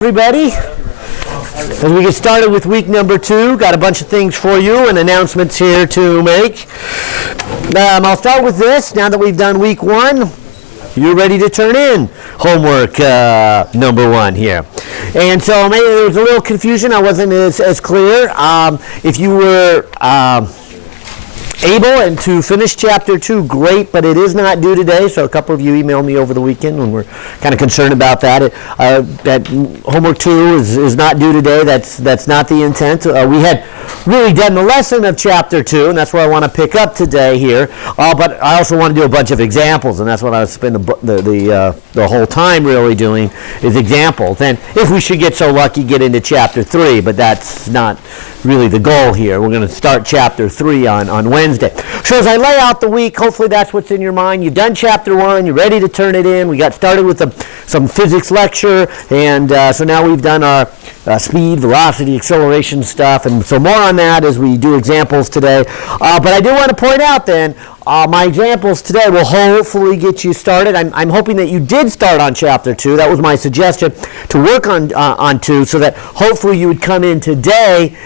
Everybody, as we get started with week number 2, got a bunch of things for you and announcements here to make. I'll start with this. Now that we've done week 1, you're ready to turn in homework number 1 here. And so maybe there was a little confusion. I wasn't as clear. If you were able and to finish chapter 2, great, but it is not due today. So a couple of you emailed me over the weekend when we're kind of concerned about that. That homework 2 is not due today. That's not the intent. We had really done the lesson of chapter 2, and that's where I want to pick up today here. But I also want to do a bunch of examples, and that's what I spend the whole time really doing is examples. And if we should get so lucky, get into chapter 3, but that's not really the goal here. We're going to start chapter 3 on Wednesday. So as I lay out the week, hopefully that's what's in your mind. You've done chapter 1, you're ready to turn it in. We got started with some physics lecture, and so now we've done our speed, velocity, acceleration stuff, and so more on that as we do examples today. But I do want to point out then, my examples today will hopefully get you started. I'm hoping that you did start on chapter 2. That was my suggestion, to work on 2, so that hopefully you would come in today.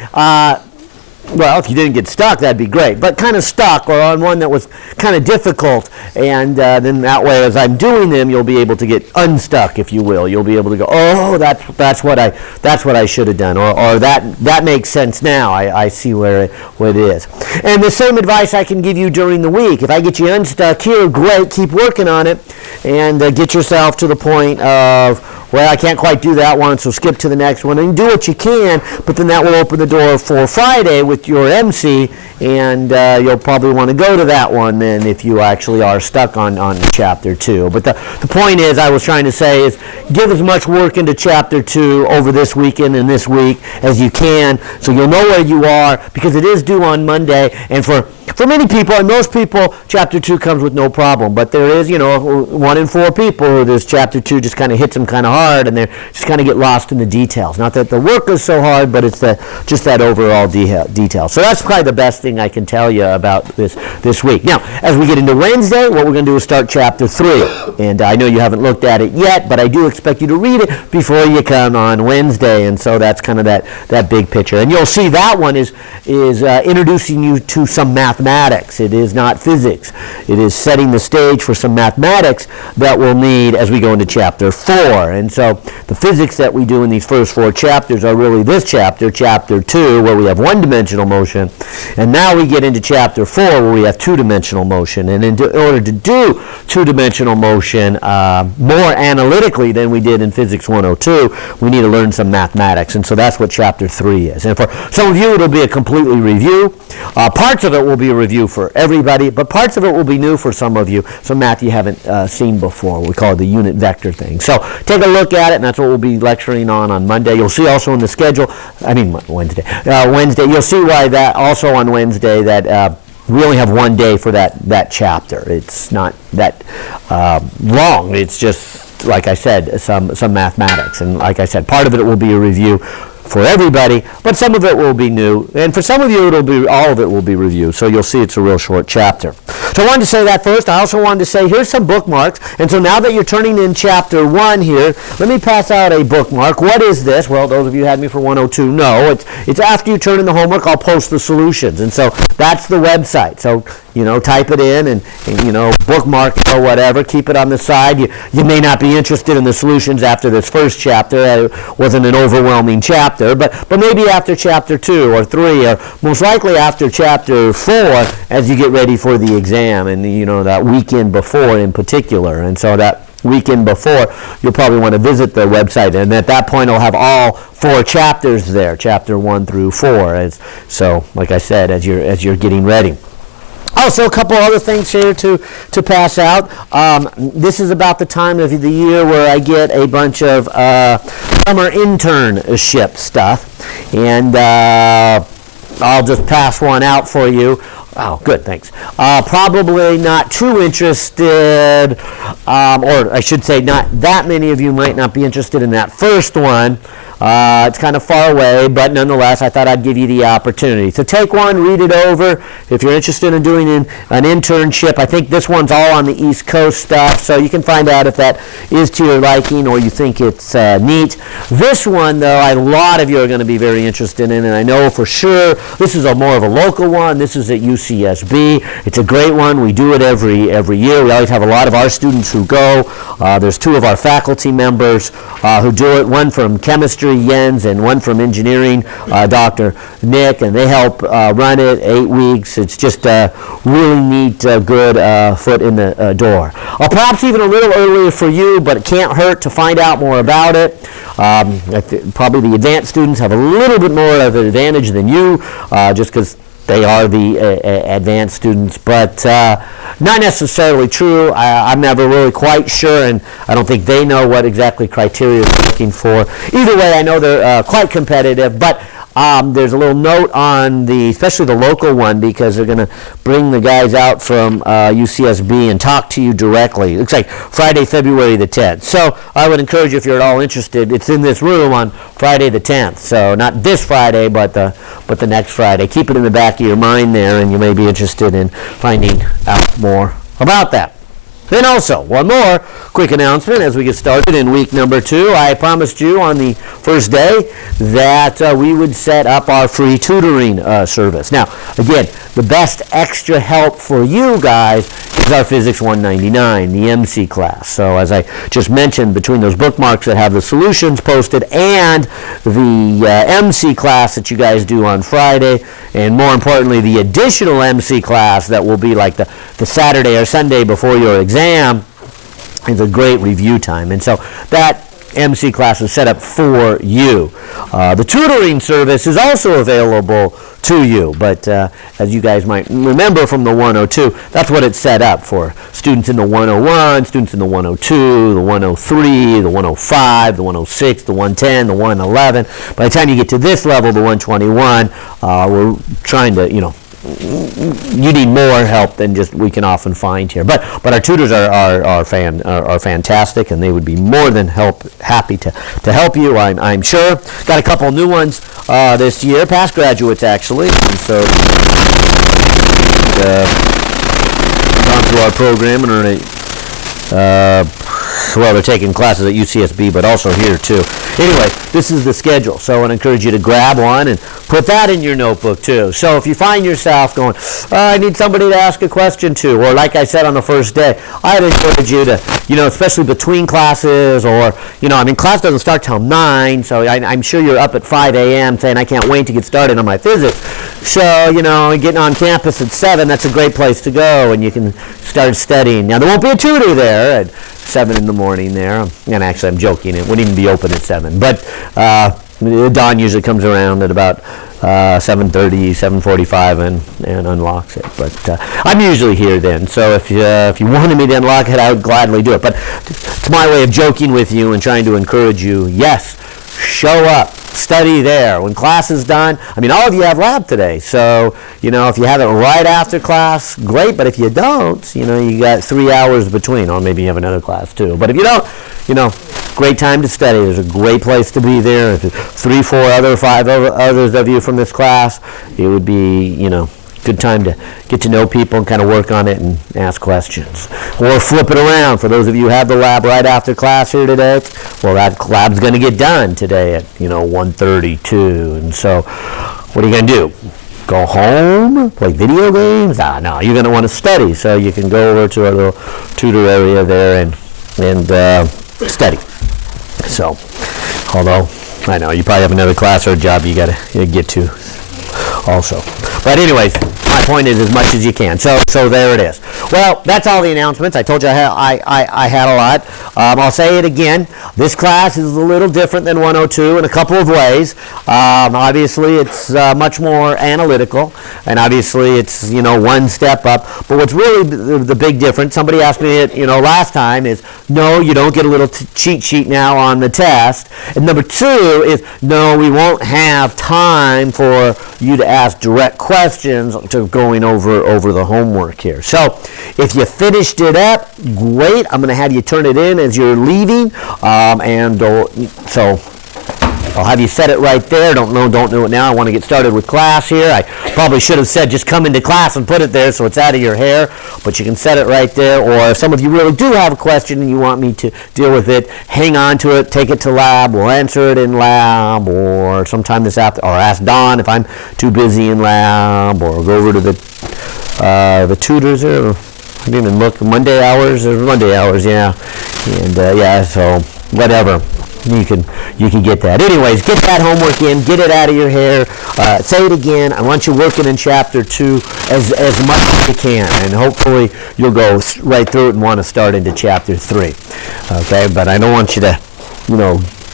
Well, if you didn't get stuck, that'd be great. But kind of stuck, or on one that was kind of difficult, and then that way, as I'm doing them, you'll be able to get unstuck, if you will. You'll be able to go, oh, that's what I should have done, or that makes sense now. I see where it is. And the same advice I can give you during the week. If I get you unstuck here, great. Keep working on it, and get yourself to the point of, well, I can't quite do that one, so skip to the next one. And do what you can, but then that will open the door for Friday with your MC, and you'll probably want to go to that one then if you actually are stuck on chapter 2. But the point is, I was trying to say, is give as much work into chapter 2 over this weekend and this week as you can, so you'll know where you are, because it is due on Monday. And for many people, and most people, chapter 2 comes with no problem. But there is, 1 in 4 people who this chapter 2 just kind of hits them kind of hard, and they just kind of get lost in the details. Not that the work is so hard, but it's just that overall detail. So that's probably the best thing I can tell you about this week. Now, as we get into Wednesday, what we're going to do is start chapter 3. And I know you haven't looked at it yet, but I do expect you to read it before you come on Wednesday. And so that's kind of that big picture. And you'll see that one is introducing you to some mathematics. It is not physics. It is setting the stage for some mathematics that we'll need as we go into chapter 4. And so the physics that we do in these first 4 chapters are really this chapter 2, where we have one-dimensional motion. And now we get into chapter 4, where we have two-dimensional motion. And in order to do two-dimensional motion more analytically than we did in Physics 102, we need to learn some mathematics. And so that's what chapter 3 is. And for some of you, it'll be a completely review. Parts of it will be a review for everybody, but parts of it will be new for some of you, some math you haven't seen before. We call it the unit vector thing. So take a look at it, and that's what we'll be lecturing on Monday. You'll see also in the schedule, Wednesday, you'll see why that also on Wednesday that we only have 1 day for that chapter. It's not that long. It's just, like I said, some mathematics. And like I said, part of it will be a review for everybody, but some of it will be new, and for some of you all of it will be review, so you'll see it's a real short chapter. So I wanted to say that first. I also wanted to say here's some bookmarks, and so now that you're turning in chapter 1 here, let me pass out a bookmark. What is this? Well, those of you who had me for 102 know. It's after you turn in the homework, I'll post the solutions, and so that's the website. So type it in and bookmark it or whatever. Keep it on the side. You may not be interested in the solutions after this first chapter. It wasn't an overwhelming chapter, but maybe after chapter 2 or 3, or most likely after chapter 4, as you get ready for the exam, and that weekend before in particular. And so that weekend before, you'll probably want to visit the website, and at that point, I'll have all 4 chapters there, chapter 1 through 4. So, like I said, as you're getting ready. Also, a couple other things here to pass out. This is about the time of the year where I get a bunch of summer internship stuff, and I'll just pass one out for you. Oh, good, thanks. Probably not too interested, or I should say not that many of you might not be interested in that first one. It's kind of far away, but nonetheless, I thought I'd give you the opportunity. So take one, read it over. If you're interested in doing an internship, I think this one's all on the East Coast stuff, so you can find out if that is to your liking or you think it's neat. This one, though, a lot of you are going to be very interested in, and I know for sure this is more of a local one. This is at UCSB. It's a great one. We do it every year. We always have a lot of our students who go. There's two of our faculty members who do it, one from chemistry, Jens, and one from engineering, Dr. Nick, and they help run it 8 weeks. It's just a really neat, good foot in the door. Perhaps even a little earlier for you, but it can't hurt to find out more about it. Probably the advanced students have a little bit more of an advantage than you, just because they are the advanced students, but not necessarily true. I'm never really quite sure, and I don't think they know what exactly criteria they're looking for. Either way, I know they're quite competitive, but there's a little note on especially the local one, because they're going to bring the guys out from UCSB and talk to you directly. It looks like Friday, February the 10th. So I would encourage you, if you're at all interested, it's in this room on Friday the 10th. So not this Friday, but the next Friday. Keep it in the back of your mind there, and you may be interested in finding out more about that. Then also, one more quick announcement as we get started in week number 2. I promised you on the first day that we would set up our free tutoring service. Now, again, the best extra help for you guys is our Physics 199, the MC class. So as I just mentioned, between those bookmarks that have the solutions posted and the MC class that you guys do on Friday, and more importantly, the additional MC class that will be like the Saturday or Sunday before your exam, is a great review time. And so that MC class is set up for you. The tutoring service is also available to you, but as you guys might remember from the 102, that's what it's set up for. Students in the 101, students in the 102, the 103, the 105, the 106, the 110, the 111. By the time you get to this level, the 121, we're trying to, you need more help than just we can often find here. But our tutors are fantastic, and they would be more than happy to help you, I'm sure. Got a couple new ones this year, past graduates actually, and so gone through our program and are they're taking classes at UCSB, but also here too. Anyway, this is the schedule, so I'd encourage you to grab one and put that in your notebook too. So if you find yourself going, I need somebody to ask a question to, or like I said on the first day, I'd encourage you to, especially between classes, or, class doesn't start till 9, so I'm sure you're up at 5 a.m. saying, I can't wait to get started on my physics. So, getting on campus at 7, that's a great place to go, and you can start studying. Now, there won't be a tutor there at 7 in the morning there, and actually I'm joking, it wouldn't even be open at 7, but dawn usually comes around at about 7:30, 7:45 and unlocks it, but I'm usually here then, so if you wanted me to unlock it, I would gladly do it. But it's my way of joking with you and trying to encourage you. Yes, show up, study there. When class is done, all of you have lab today, so if you have it right after class, great, but if you don't, you got 3 hours between, or maybe you have another class too. But if you don't, great time to study. There's a great place to be there. If 3, 4, 5 others of you from this class, it would be, good time to get to know people and kind of work on it and ask questions. Or flip it around. For those of you who have the lab right after class here today, well, that lab's going to get done today at, 1:32. And so what are you going to do? Go home? Play video games? No, you're going to want to study. So you can go over to our little tutor area there and study. So, although I know you probably have another class or a job you got to get to also. But anyways, my point is as much as you can. So there it is. Well, that's all the announcements. I told you I had a lot. I'll say it again. This class is a little different than 102 in a couple of ways. Obviously, it's much more analytical, and obviously it's one step up. But what's really the big difference? Somebody asked me it last time is no, you don't get a little cheat sheet now on the test. And number 2 is no, we won't have time for you to ask direct questions to going over the homework here. So if you finished it up, great. I'm going to have you turn it in as you're leaving, so I'll have you set it right there. Don't do it now. I want to get started with class here. I probably should have said just come into class and put it there so it's out of your hair, but you can set it right there. Or if some of you really do have a question and you want me to deal with it, hang on to it, take it to lab. We'll answer it in lab, or sometime this afternoon, or ask Don if I'm too busy in lab, or go over to the tutors there. I didn't even look. Monday hours, yeah. And yeah, so whatever. You can get that. Anyways, get that homework in, get it out of your hair. Say it again. I want you working in chapter 2 as much as you can, and hopefully you'll go right through it and want to start into chapter 3. Okay, but I don't want you to,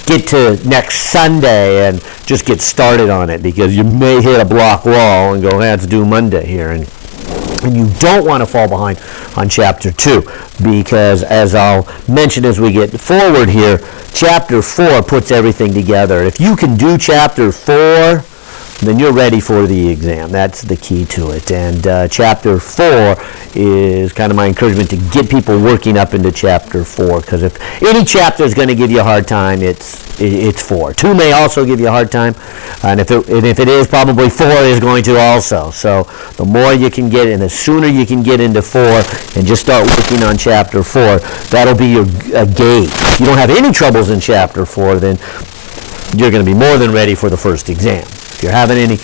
get to next Sunday and just get started on it, because you may hit a block wall and go, let's do Monday here, and you don't want to fall behind on chapter 2, because as I'll mention as we get forward here, chapter 4 puts everything together. If you can do chapter 4, then you're ready for the exam. That's the key to it. And chapter 4 is kind of my encouragement to get people working up into chapter 4, because if any chapter is going to give you a hard time, it's 4. 2 may also give you a hard time, and if it is, probably 4 is going to also. So the more you can get, and the sooner you can get into 4 and just start working on chapter 4, that'll be your gauge. If you don't have any troubles in chapter 4, then you're going to be more than ready for the first exam. If you're having any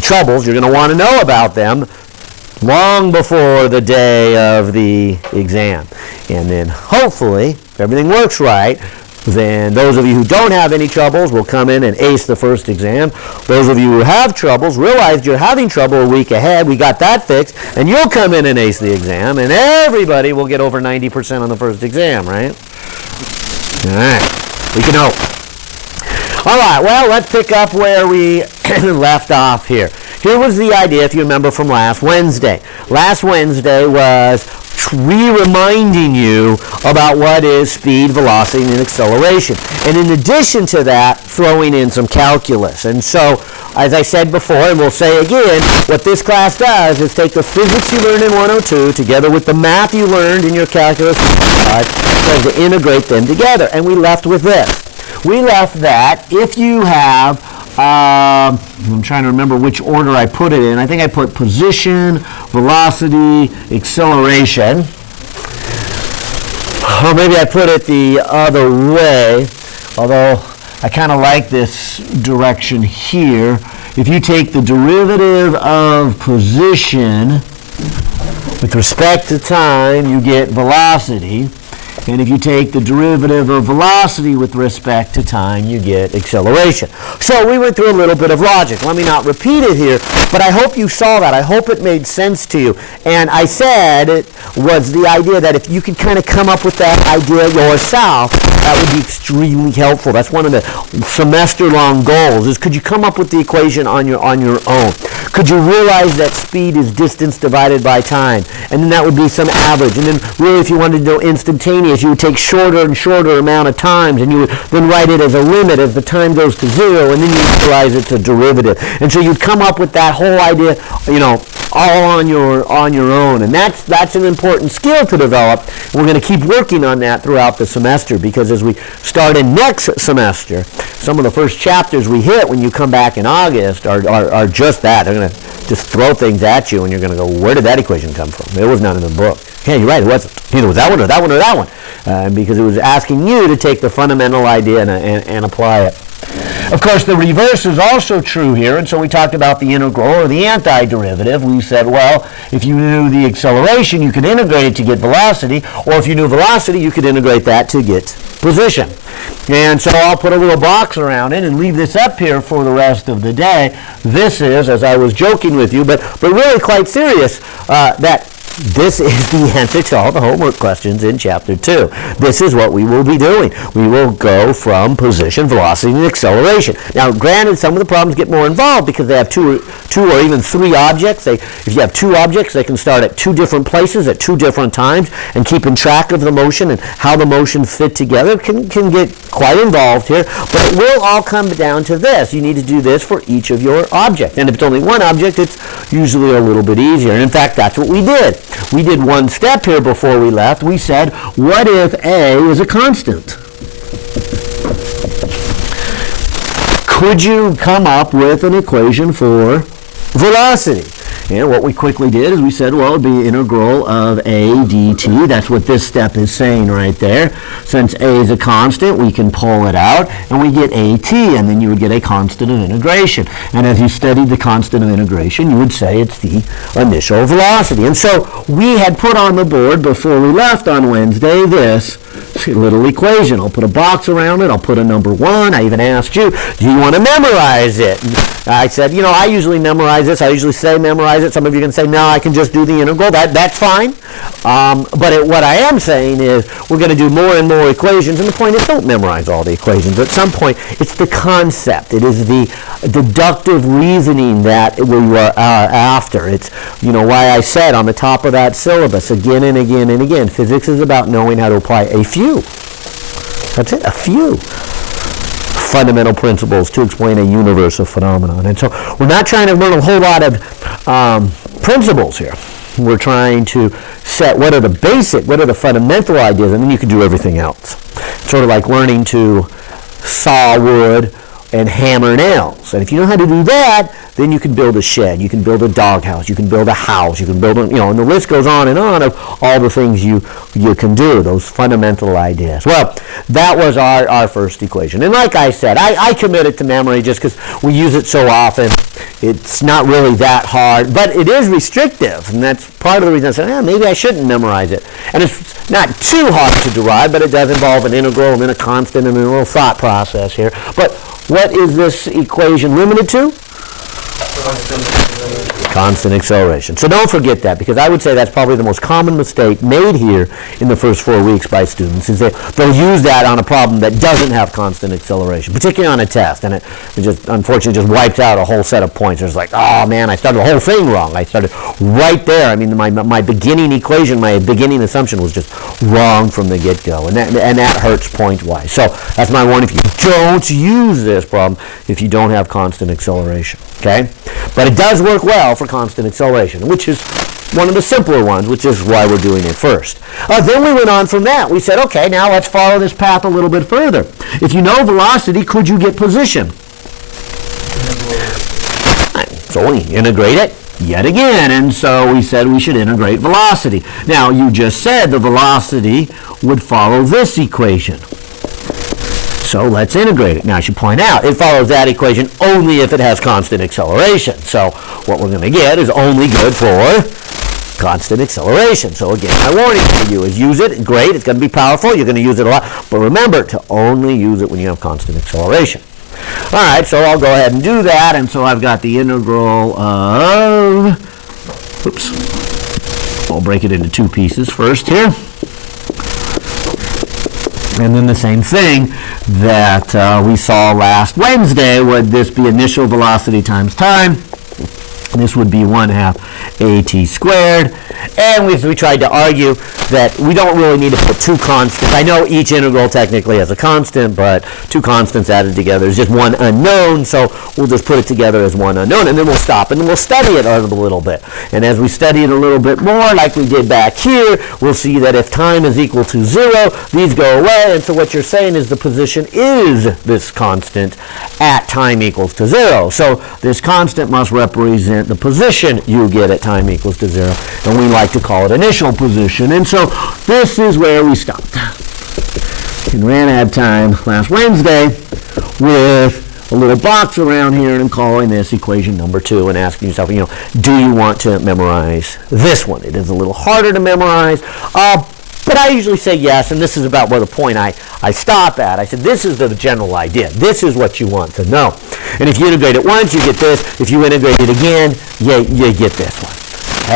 troubles, you're going to want to know about them long before the day of the exam. And then hopefully, if everything works right, then those of you who don't have any troubles will come in and ace the first exam. Those of you who have troubles realize you're having trouble a week ahead. We got that fixed, and you'll come in and ace the exam, and everybody will get over 90% on the first exam, right? All right, we can hope. All right, well, let's pick up where we left off here. Here was the idea, if you remember, from last Wednesday. Last Wednesday was reminding you about what is speed, velocity, and acceleration. And in addition to that, throwing in some calculus. And so, as I said before, and we'll say again, what this class does is take the physics you learned in 102 together with the math you learned in your calculus class, tries to integrate them together. And we left with this. We left that if you have, I'm trying to remember which order I put it in. I think I put position, velocity, acceleration. Or maybe I put it the other way, although I kind of like this direction here. If you take the derivative of position with respect to time, you get velocity. And if you take the derivative of velocity with respect to time, you get acceleration. So we went through a little bit of logic. Let me not repeat it here, but I hope you saw that. I hope it made sense to you. And I said it was the idea that if you could kind of come up with that idea yourself, that would be extremely helpful. That's one of the semester-long goals, is could you come up with the equation on your own? Could you realize that speed is distance divided by time? And then that would be some average. And then really, if you wanted to know instantaneous, you would take shorter and shorter amount of times, and you would then write it as a limit as the time goes to 0, and then you realize it's a derivative. And so you'd come up with that whole idea, all on your own. And that's an important skill to develop. We're going to keep working on that throughout the semester, because as we start in next semester, some of the first chapters we hit when you come back in August are just that. They're going to just throw things at you, and you're going to go, where did that equation come from? It was not in the book. Yeah, you're right. It wasn't. Either was that one or that one or that one. Because it was asking you to take the fundamental idea and apply it. Of course, the reverse is also true here, and so we talked about the integral or the antiderivative. We said, well, if you knew the acceleration, you could integrate it to get velocity, or if you knew velocity, you could integrate that to get position. And so I'll put a little box around it and leave this up here for the rest of the day. This is, as I was joking with you, but really quite serious, that this is the answer to all the homework questions in Chapter 2. This is what we will be doing. We will go from position, velocity, and acceleration. Now, granted, some of the problems get more involved because they have two or even 3 objects. If you have 2 objects, they can start at 2 different places at 2 different times, and keeping track of the motion and how the motion fit together can get quite involved here. But it will all come down to this. You need to do this for each of your objects. And if it's only one object, it's usually a little bit easier. And in fact, that's what we did. We did one step here before we left. We said, what if A is a constant? could you come up with an equation for velocity? And what we quickly did is we said, well, it would be integral of a dt. That's what this step is saying right there. Since a is a constant, we can pull it out, and we get at, and then you would get a constant of integration. And as you studied the constant of integration, you would say it's the initial velocity. And so we had put on the board before we left on Wednesday this little equation. I'll put a box around it. I'll put a number 1. I even asked you, do you want to memorize it? And I said, you know, I usually memorize this. I usually say memorize it. Some of you can say, no, I can just do the integral. That's fine. But what I am saying is we're going to do more and more equations. And the point is, don't memorize all the equations. At some point, it's the concept. It is the deductive reasoning that we are after. It's, you know, why I said on the top of that syllabus again and again and again, physics is about knowing how to apply a few. That's it, a few fundamental principles to explain a universe of phenomenon. And so we're not trying to learn a whole lot of principles here. We're trying to set what are the fundamental ideas, and then you can do everything else. It's sort of like learning to saw wood and hammer nails. And if you know how to do that, then you can build a shed, you can build a doghouse, you can build a house, you can build a, and the list goes on of all the things you can do, those fundamental ideas. Well, that was our first equation. And like I said, I commit it to memory just because we use it so often. It's not really that hard, but it is restrictive, and that's part of the reason I said, maybe I shouldn't memorize it. And it's not too hard to derive, but it does involve an integral and then a constant and a little thought process here. But what is this equation limited to? Constant acceleration. So don't forget that, because I would say that's probably the most common mistake made here in the first 4 weeks by students, is they'll use that on a problem that doesn't have constant acceleration, particularly on a test, and it just unfortunately just wipes out a whole set of points. It's like, oh man, I started the whole thing wrong. I started right there. I mean, my beginning equation, my beginning assumption was just wrong from the get-go, and that hurts point-wise. So that's my warning. If you don't use this problem if you don't have constant acceleration, okay? But it does work well for constant acceleration, which is one of the simpler ones, which is why we're doing it first. Then we went on from that. We said, okay, now let's follow this path a little bit further. If you know velocity, could you get position? So we integrate it yet again, and so we said we should integrate velocity. Now, you just said the velocity would follow this equation. So let's integrate it. Now, I should point out, it follows that equation only if it has constant acceleration. So what we're going to get is only good for constant acceleration. So again, my warning to you is use it. Great. It's going to be powerful. You're going to use it a lot. But remember to only use it when you have constant acceleration. All right, so I'll go ahead and do that. And so I've got the integral of, I'll break it into 2 pieces first here. And then the same thing that we saw last Wednesday, would this be initial velocity times time? This would be 1/2 at squared. And we tried to argue that we don't really need to put 2 constants. I know each integral technically has a constant, but 2 constants added together is just 1 unknown, so we'll just put it together as 1 unknown, and then we'll stop, and then we'll study it a little bit. And as we study it a little bit more, like we did back here, we'll see that if time is equal to 0, these go away, and so what you're saying is the position is this constant at time equals to 0. So this constant must represent the position you get at time equals to 0, and we like to call it initial position. And so this is where we stopped. And ran out of time last Wednesday with a little box around here, and I'm calling this equation number 2 and asking yourself, do you want to memorize this one? It is a little harder to memorize, but I usually say yes, and this is about where the point I stop at. I said, this is the general idea. This is what you want to know. And if you integrate it once, you get this. If you integrate it again, you get this one.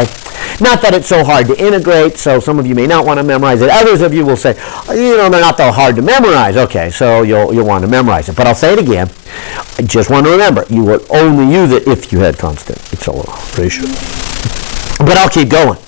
Okay? Not that it's so hard to integrate, so some of you may not want to memorize it. Others of you will say, they're not that hard to memorize. Okay, so you'll want to memorize it. But I'll say it again. I just want to remember, you would only use it if you had constant acceleration. But I'll keep going,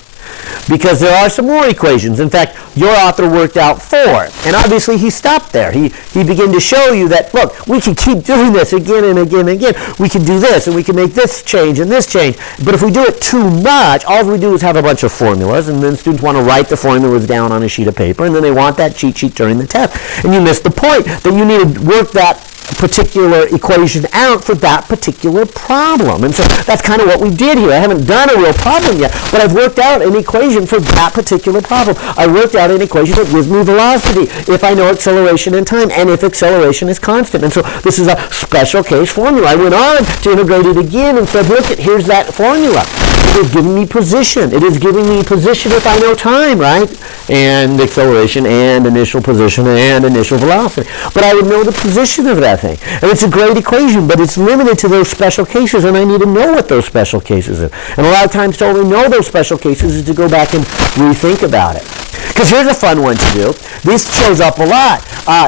because there are some more equations. In fact, your author worked out 4, and obviously he stopped there. He began to show you that, look, we can keep doing this again and again and again. We can do this, and we can make this change and this change. But if we do it too much, all we do is have a bunch of formulas, and then students want to write the formulas down on a sheet of paper, and then they want that cheat sheet during the test. And you miss the point that you need to work that particular equation out for that particular problem. And so that's kind of what we did here. I haven't done a real problem yet, but I've worked out an equation for that particular problem. I worked out an equation that gives me velocity if I know acceleration and time, and if acceleration is constant. And so this is a special case formula. I went on to integrate it again and said, look, here's that formula. It is giving me position. It is giving me position if I know time, right? And acceleration and initial position and initial velocity. But I would know the position of that thing. And it's a great equation, but it's limited to those special cases, and I need to know what those special cases are. And a lot of times to only know those special cases is to go back and rethink about it. Because here's a fun one to do. This shows up a lot.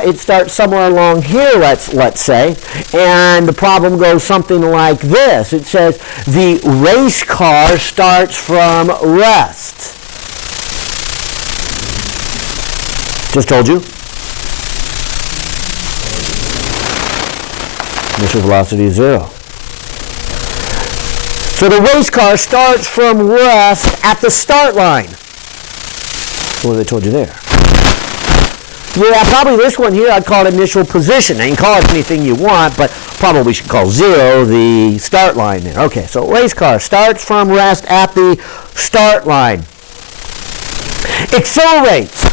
It starts somewhere along here, let's say, and the problem goes something like this. It says the race car starts from rest. Just told you. Initial velocity is 0. So the race car starts from rest at the start line. What have they told you there? Yeah, probably this one here I'd call it initial position. Now you can call it anything you want, but probably should call 0 the start line there. Okay, so race car starts from rest at the start line. Accelerates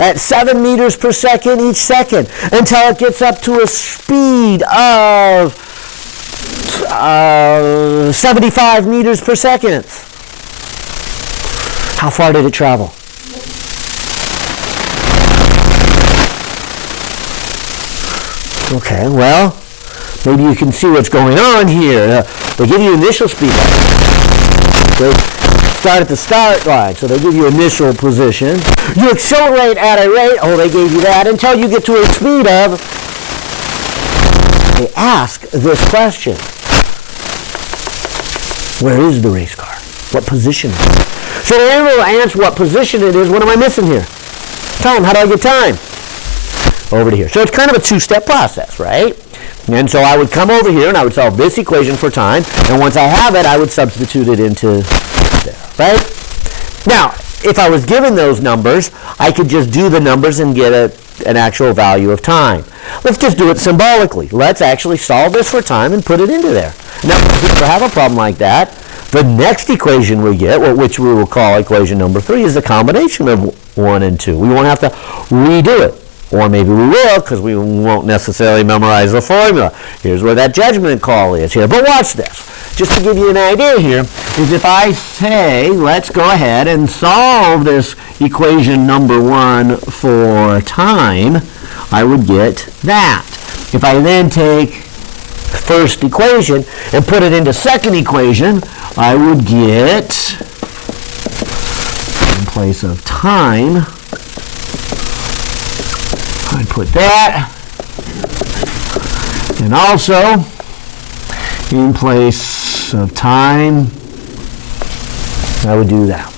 at 7 meters per second each second until it gets up to a speed of 75 meters per second. How far did it travel? Okay, well, maybe you can see what's going on here. They give you initial speed. They start at the start line, so they give you initial position. You accelerate at a rate, oh, they gave you that, until you get to a speed of, they ask this question. Where is the race car? What position is it? So they're able to answer what position it is. What am I missing here? Time. How do I get time? Over to here. So it's kind of a two-step process, right? And so I would come over here and I would solve this equation for time, and once I have it, I would substitute it into there, right? Now, if I was given those numbers, I could just do the numbers and get an actual value of time. Let's just do it symbolically. Let's actually solve this for time and put it into there. Now, if we have a problem like that, the next equation we get, which we will call equation number 3, is the combination of 1 and 2. We won't have to redo it. Or maybe we will, because we won't necessarily memorize the formula. Here's where that judgment call is here. But watch this. Just to give you an idea here, is if I say, let's go ahead and solve this equation number 1 for time, I would get that. If I then take first equation and put it into second equation, I would get, in place of time, I'd put that, and also in place of time, I would do that.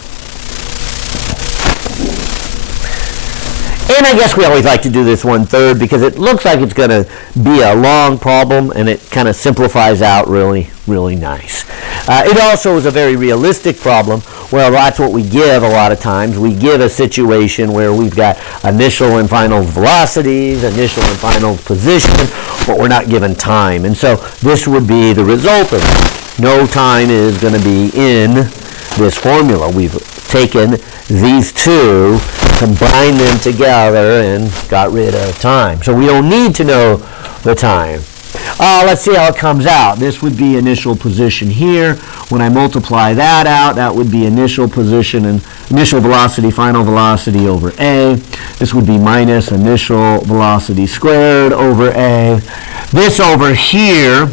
And I guess we always like to do this 1/3 because it looks like it's going to be a long problem, and it kind of simplifies out really, really nice. It also is a very realistic problem. Well, that's what we give a lot of times. We give a situation where we've got initial and final velocities, initial and final position, but we're not given time. And so this would be the result of that. No time is going to be in this formula. We've taken these two, combined them together, and got rid of time. So we don't need to know the time. Let's see how it comes out. This would be initial position here. When I multiply that out, that would be initial position and initial velocity, final velocity over A. This would be minus initial velocity squared over A. This over here,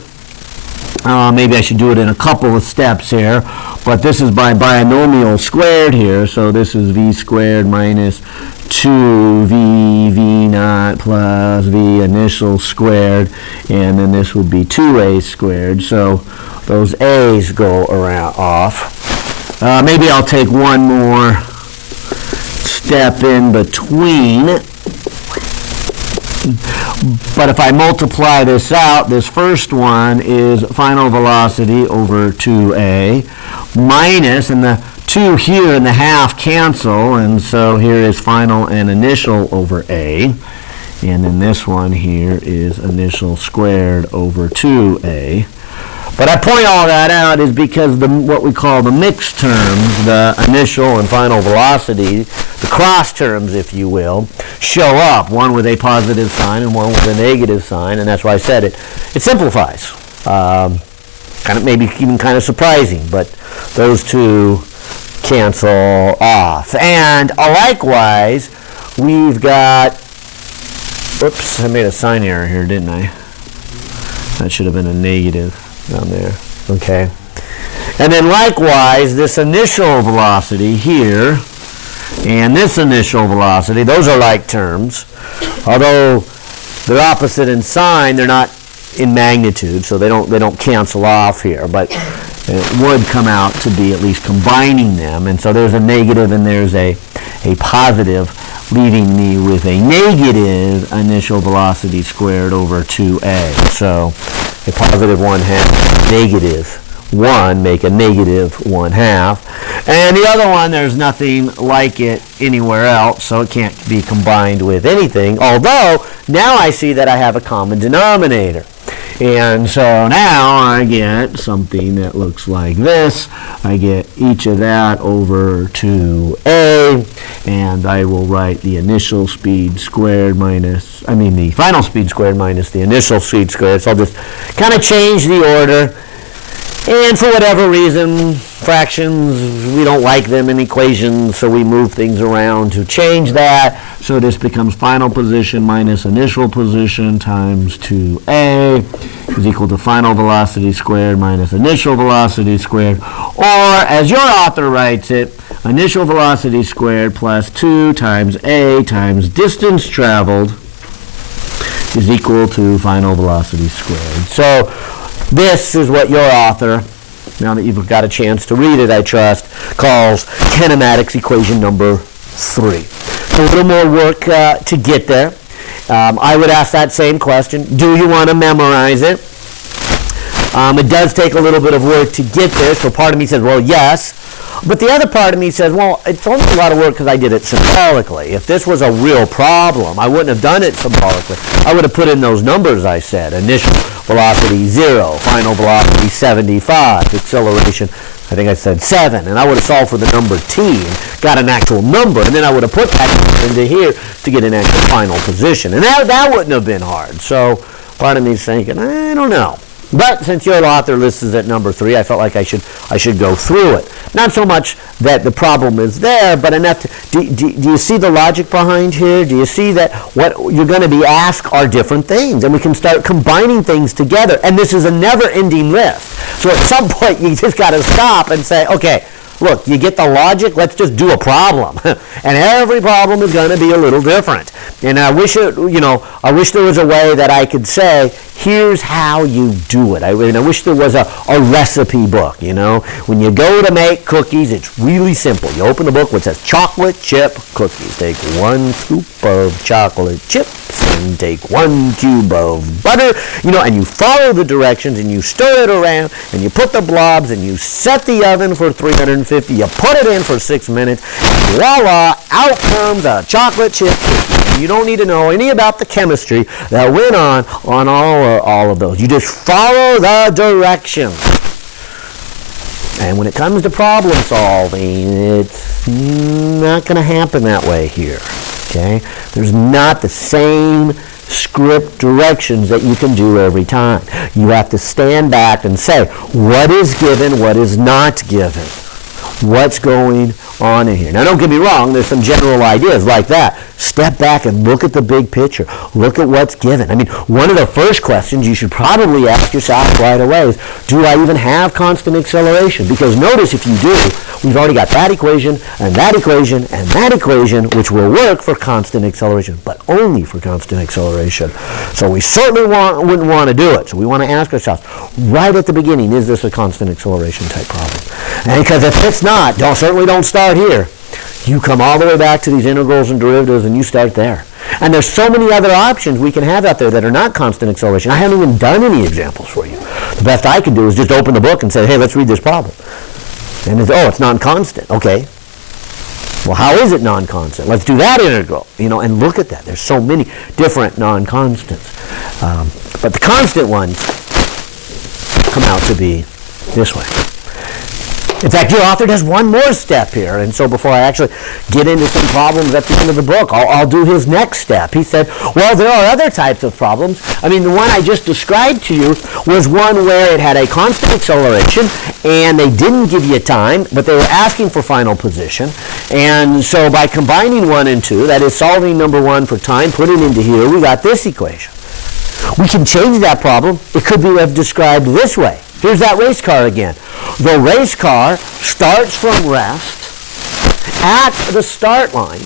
maybe I should do it in a couple of steps here, but this is by binomial squared here, so this is V squared minus 2V V naught plus V initial squared, and then this would be 2A squared, so those A's go around off. Maybe I'll take one more step in between. But if I multiply this out, this first one is final velocity over 2A minus, and the 2 here and the half cancel, and so here is final and initial over A. And then this one here is initial squared over 2a. But I point all that out is because what we call the mixed terms, the initial and final velocity, the cross terms, if you will, show up, one with a positive sign and one with a negative sign, and that's why I said it simplifies. Kind of maybe even kind of surprising, but those two cancel off. And likewise, we've got, oops, I made a sign error here, didn't I? That should have been a negative down there. Okay. And then likewise, this initial velocity here and this initial velocity, those are like terms. Although they're opposite in sign, they're not in magnitude, so they don't cancel off here, but it would come out to be at least combining them. And so there's a negative and there's a positive, leaving me with a negative initial velocity squared over 2a. So a positive 1/2, negative 1 make a negative 1/2. And the other one, there's nothing like it anywhere else, so it can't be combined with anything, although now I see that I have a common denominator. And so now I get something that looks like this. I get each of that over 2a, and I will write the initial speed squared minus, the final speed squared minus the initial speed squared. So I'll just kind of change the order. And for whatever reason, fractions, we don't like them in equations, so we move things around to change that. So this becomes final position minus initial position times 2a is equal to final velocity squared minus initial velocity squared. Or, as your author writes it, initial velocity squared plus 2 times a times distance traveled is equal to final velocity squared. So this is what your author, now that you've got a chance to read it, I trust, calls kinematics equation number 3. So a little more work to get there. I would ask that same question. Do you want to memorize it? It does take a little bit of work to get there, so part of me says, well, yes. But the other part of me says, well, it's only a lot of work because I did it symbolically. If this was a real problem, I wouldn't have done it symbolically. I would have put in those numbers I said. Initial velocity 0, final velocity 75, acceleration, I think I said 7. And I would have solved for the number t and got an actual number. And then I would have put that into here to get an actual final position. And that wouldn't have been hard. So part of me is thinking, I don't know. But since your author lists it at number 3, I felt like I should go through it. Not so much that the problem is there, but enough to, do you see the logic behind here? Do you see that what you're going to be asked are different things, and we can start combining things together, and this is a never-ending list. So at some point, you just got to stop and say, okay, look, you get the logic? Let's just do a problem. And every problem is going to be a little different. And I wish there was a way that I could say, here's how you do it. I wish there was a recipe book, When you go to make cookies, it's really simple. You open the book which says chocolate chip cookies. Take 1 scoop of chocolate chips and take 1 cube of butter, and you follow the directions and you stir it around and you put the blobs and you set the oven for 350. You put it in for 6 minutes. And voila, out comes a chocolate chip cookie. You don't need to know any about the chemistry that went on all of those. You just follow the directions. And when it comes to problem solving, it's not going to happen that way here. Okay? There's not the same script directions that you can do every time. You have to stand back and say, what is given, what is not given? What's going on in here? Now, don't get me wrong, there's some general ideas like that. Step back and look at the big picture. Look at what's given. One of the first questions you should probably ask yourself right away is, do I even have constant acceleration? Because notice if you do, we've already got that equation, and that equation, and that equation, which will work for constant acceleration, but only for constant acceleration. So we certainly wouldn't want to do it. So we want to ask ourselves, right at the beginning, is this a constant acceleration type problem? And because if it's not, certainly don't start here. You come all the way back to these integrals and derivatives and you start there. And there's so many other options we can have out there that are not constant acceleration. I haven't even done any examples for you. The best I can do is just open the book and say, hey, let's read this problem. And it's non-constant. Okay. Well, how is it non-constant? Let's do that integral, and look at that. There's so many different non-constants. But the constant ones come out to be this way. In fact, your author does one more step here, and so before I actually get into some problems at the end of the book, I'll do his next step. He said, well, there are other types of problems. I mean, the one I just described to you was one where it had a constant acceleration, and they didn't give you time, but they were asking for final position. And so by combining 1 and 2, that is solving number 1 for time, put it into here, we got this equation. We can change that problem. It could be described this way. Here's that race car again. The race car starts from rest at the start line,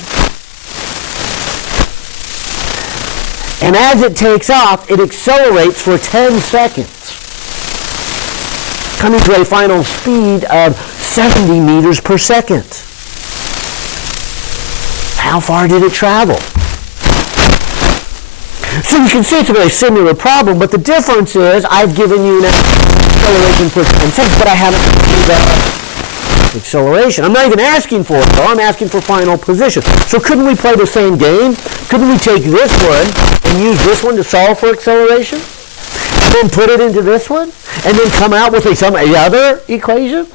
and as it takes off, it accelerates for 10 seconds, coming to a final speed of 70 meters per second. How far did it travel? So you can see it's a very similar problem, but the difference is I've given you an acceleration for 10 seconds, but I haven't given the acceleration. I'm not even asking for it, though. I'm asking for final position. So couldn't we play the same game? Couldn't we take this one and use this one to solve for acceleration? And then put it into this one? And then come out with some other equation?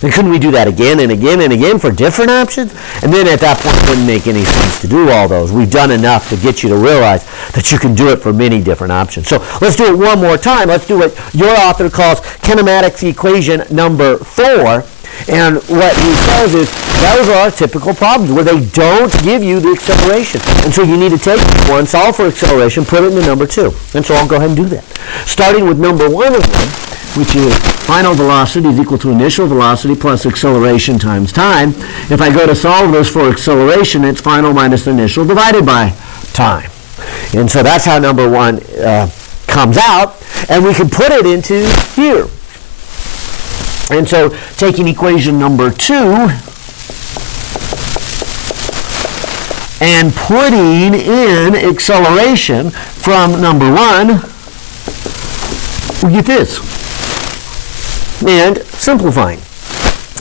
Then couldn't we do that again and again and again for different options? And then at that point, it wouldn't make any sense to do all those. We've done enough to get you to realize that you can do it for many different options. So let's do it one more time. Let's do what your author calls kinematics equation number 4. And what he says is those are typical problems where they don't give you the acceleration. And so you need to take one, solve for acceleration, put it into number 2. And so I'll go ahead and do that. Starting with number 1 of them, which is final velocity is equal to initial velocity plus acceleration times time. If I go to solve this for acceleration, it's final minus initial divided by time. And so that's how number 1 comes out, and we can put it into here. And so taking equation number 2 and putting in acceleration from number 1, we get this. And simplifying.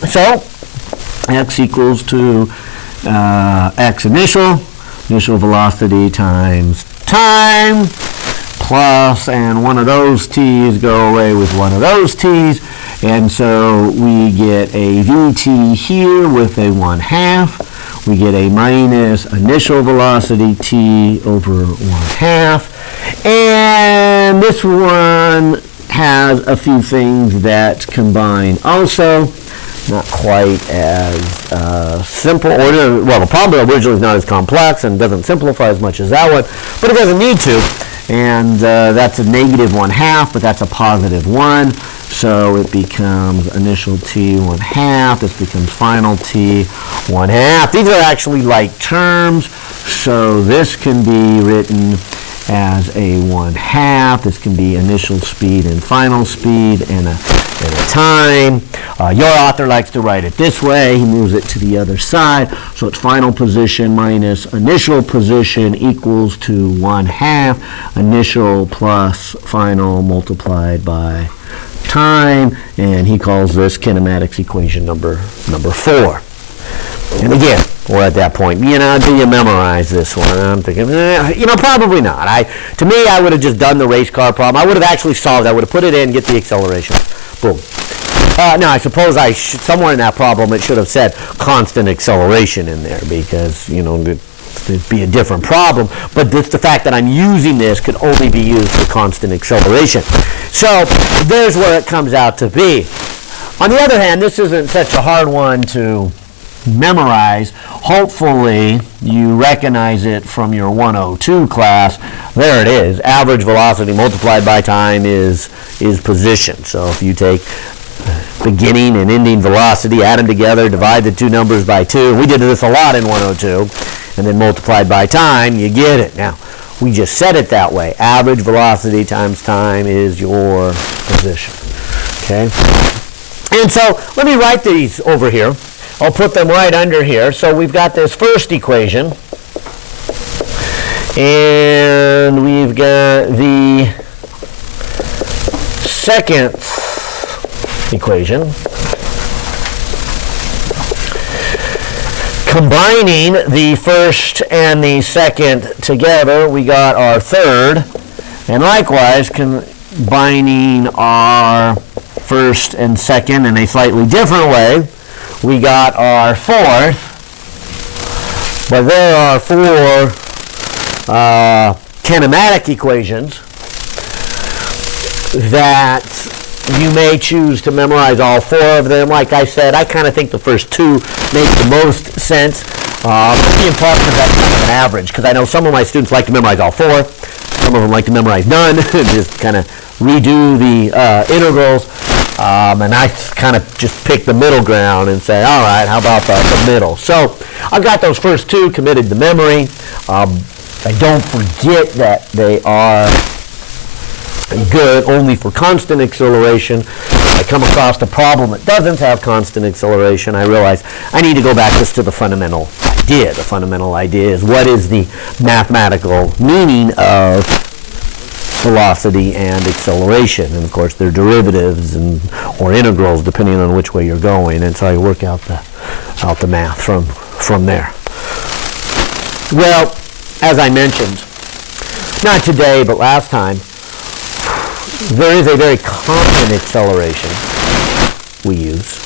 So x equals to x initial velocity times time, plus, and one of those t's go away with one of those t's, and so we get a vt here with a 1/2. We get a minus initial velocity t over 1/2, and this one has a few things that combine also. Not quite as simple. Well, the problem originally is not as complex and doesn't simplify as much as that one, but it doesn't need to. And that's a negative 1/2, but that's a positive 1. So it becomes initial t 1/2. This becomes final t 1/2. These are actually like terms, so this can be written as a 1/2. This can be initial speed and final speed and a time. Your author likes to write it this way. He moves it to the other side. So it's final position minus initial position equals to 1/2 initial plus final multiplied by time. And he calls this kinematics equation number 4. And again, we're at that point. Do you memorize this one? I'm thinking, probably not. To me, I would have just done the race car problem. I would have actually solved it. I would have put it in, get the acceleration. Boom. Now, I suppose somewhere in that problem, it should have said constant acceleration in there because, it'd be a different problem. But the fact that I'm using this could only be used for constant acceleration. So there's where it comes out to be. On the other hand, this isn't such a hard one to memorize. Hopefully you recognize it from your 102 class. There it is. Average velocity multiplied by time is position. So if you take beginning and ending velocity, add them together, divide the two numbers by 2. We did this a lot in 102. And then multiplied by time, you get it. Now, we just said it that way. Average velocity times time is your position. Okay? And so let me write these over here. I'll put them right under here. So we've got this first equation, and we've got the second equation. Combining the first and the second together, we got our third. And likewise, combining our first and second in a slightly different way, we got our fourth. But there are four kinematic equations that you may choose to memorize all four of them. Like I said, I kind of think the first two make the most sense. Being positive, that's kind of an average, because I know some of my students like to memorize all four. Some of them like to memorize none, and just kind of redo the integrals. And I kind of just pick the middle ground and say, all right, how about the middle? So I've got those first two committed to memory. I don't forget that they are good only for constant acceleration. If I come across a problem that doesn't have constant acceleration, I realize I need to go back just to the fundamental idea. The fundamental idea is, what is the mathematical meaning of velocity and acceleration? And of course, they're derivatives or integrals, depending on which way you're going. And so I work out the math from there. Well, as I mentioned, not today, but last time, there is a very common acceleration we use,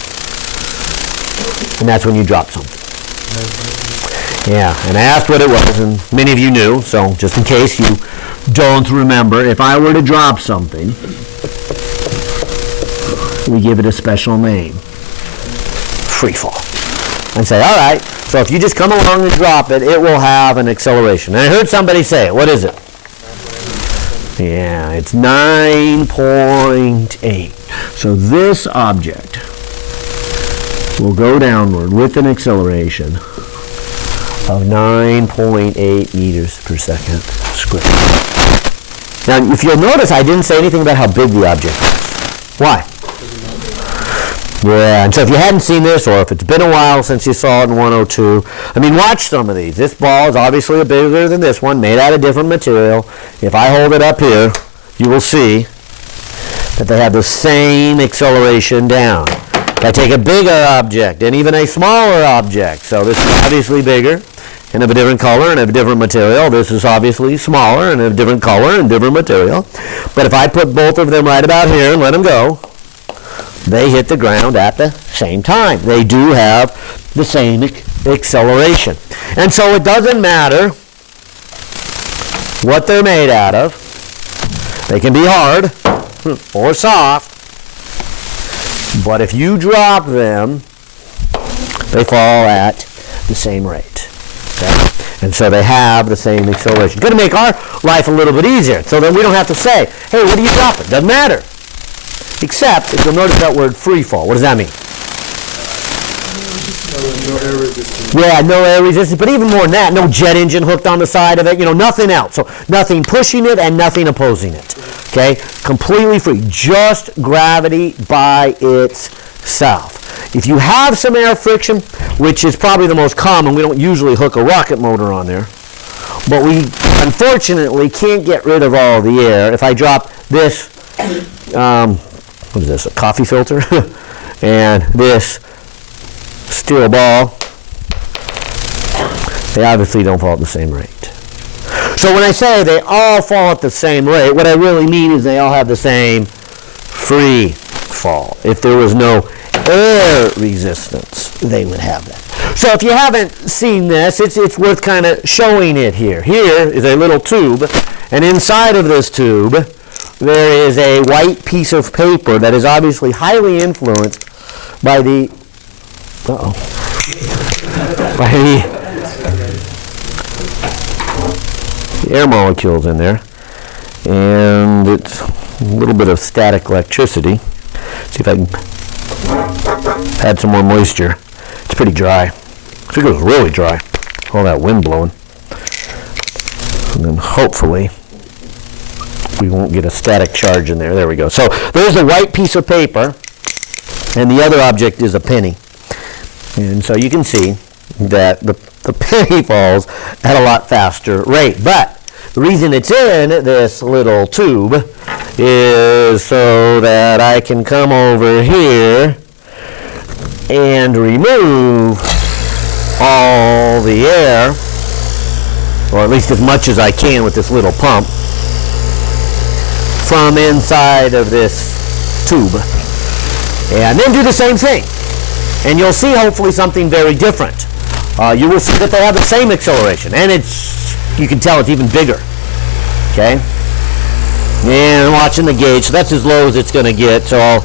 and that's when you drop something. Yeah, and I asked what it was, and many of you knew, so just in case you don't remember, if I were to drop something, we give it a special name, free fall. And say, all right, so if you just come along and drop it, it will have an acceleration. And I heard somebody say it. What is it? Yeah, it's 9.8. So this object will go downward with an acceleration of 9.8 meters per second squared. Now, if you'll notice, I didn't say anything about how big the object is. Why? Yeah, and so if you hadn't seen this, or if it's been a while since you saw it in 102, I mean, watch some of these. This ball is obviously bigger than this one, made out of different material. If I hold it up here, you will see that they have the same acceleration down. If I take a bigger object and even a smaller object, so this is obviously bigger and of a different color and of a different material. This is obviously smaller and of a different color and different material. But if I put both of them right about here and let them go, they hit the ground at the same time. They do have the same acceleration. And so it doesn't matter what they're made out of. They can be hard or soft. But if you drop them, they fall at the same rate. Okay? And so they have the same acceleration. It's going to make our life a little bit easier. So then we don't have to say, hey, what are you dropping? Doesn't matter. Except, if you'll notice that word free fall. What does that mean? No air resistance. Yeah, no air resistance, but even more than that, no jet engine hooked on the side of it, nothing else. So nothing pushing it and nothing opposing it. Okay? Completely free. Just gravity by itself. If you have some air friction, which is probably the most common, we don't usually hook a rocket motor on there, but we unfortunately can't get rid of all the air. If I drop this, what is this, a coffee filter? And this steel ball, they obviously don't fall at the same rate. So when I say they all fall at the same rate, what I really mean is they all have the same free fall. If there was no air resistance, they would have that. So if you haven't seen this, it's worth kind of showing it here. Here is a little tube, and inside of this tube, there is a white piece of paper that is obviously highly influenced by the air molecules in there, and it's a little bit of static electricity. See if I can add some more moisture. It's pretty dry. I think it was really dry. All that wind blowing, and then hopefully we won't get a static charge in there. There we go. So there's a white piece of paper, and the other object is a penny. And so you can see that the penny falls at a lot faster rate. But the reason it's in this little tube is so that I can come over here and remove all the air, or at least as much as I can with this little pump, from inside of this tube. And then do the same thing. And you'll see hopefully something very different. You will see that they have the same acceleration, and you can tell it's even bigger. Okay? And watching the gauge, so that's as low as it's going to get. So I'll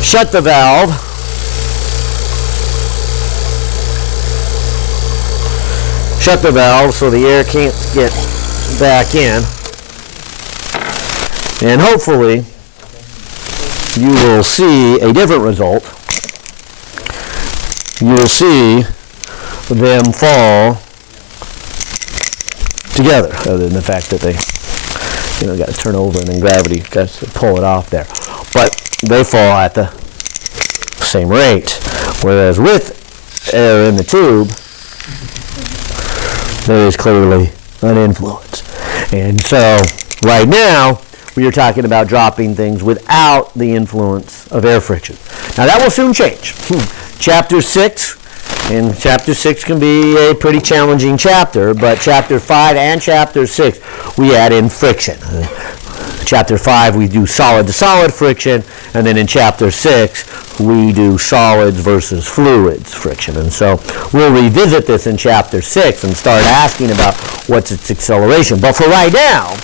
shut the valve. Shut the valve so the air can't get back in. And hopefully you will see a different result. You will see them fall together, other than the fact that they, got to turn over and then gravity got to pull it off there. But they fall at the same rate. Whereas with air in the tube, there is clearly an influence. And so right now, we are talking about dropping things without the influence of air friction. Now that will soon change. Chapter 6, and Chapter 6 can be a pretty challenging chapter, but Chapter 5 and Chapter 6, we add in friction. Chapter 5, we do solid-to-solid friction, and then in Chapter 6, we do solids versus fluids friction. And so we'll revisit this in Chapter 6 and start asking about what's its acceleration. But for right now,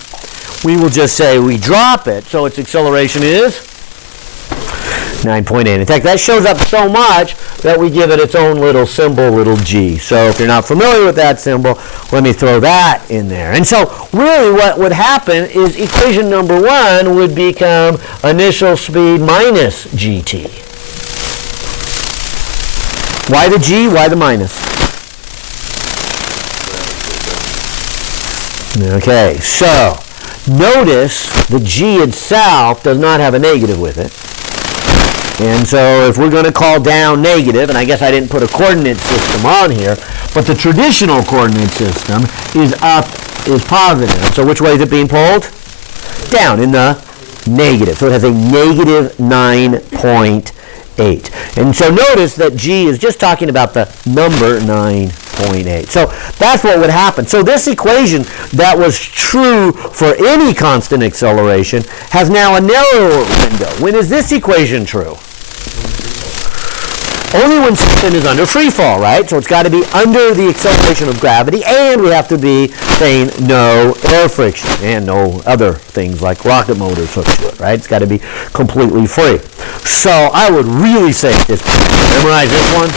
we will just say we drop it, so its acceleration is 9.8. In fact, that shows up so much that we give it its own little symbol, little g. So if you're not familiar with that symbol, let me throw that in there. And so really what would happen is equation number 1 would become initial speed minus gt. Why the g? Why the minus? Okay, so notice the g itself does not have a negative with it. And so if we're going to call down negative, and I guess I didn't put a coordinate system on here, but the traditional coordinate system is up is positive. So which way is it being pulled? Down in the negative. So it has a negative 9.8. And so notice that g is just talking about the number 9.8. So that's what would happen. So this equation that was true for any constant acceleration has now a narrower window. When is this equation true? Only when something is under free fall, right? So it's got to be under the acceleration of gravity, and we have to be saying no air friction and no other things like rocket motors hooked to it, right? It's got to be completely free. So I would really say at this point, memorize this one.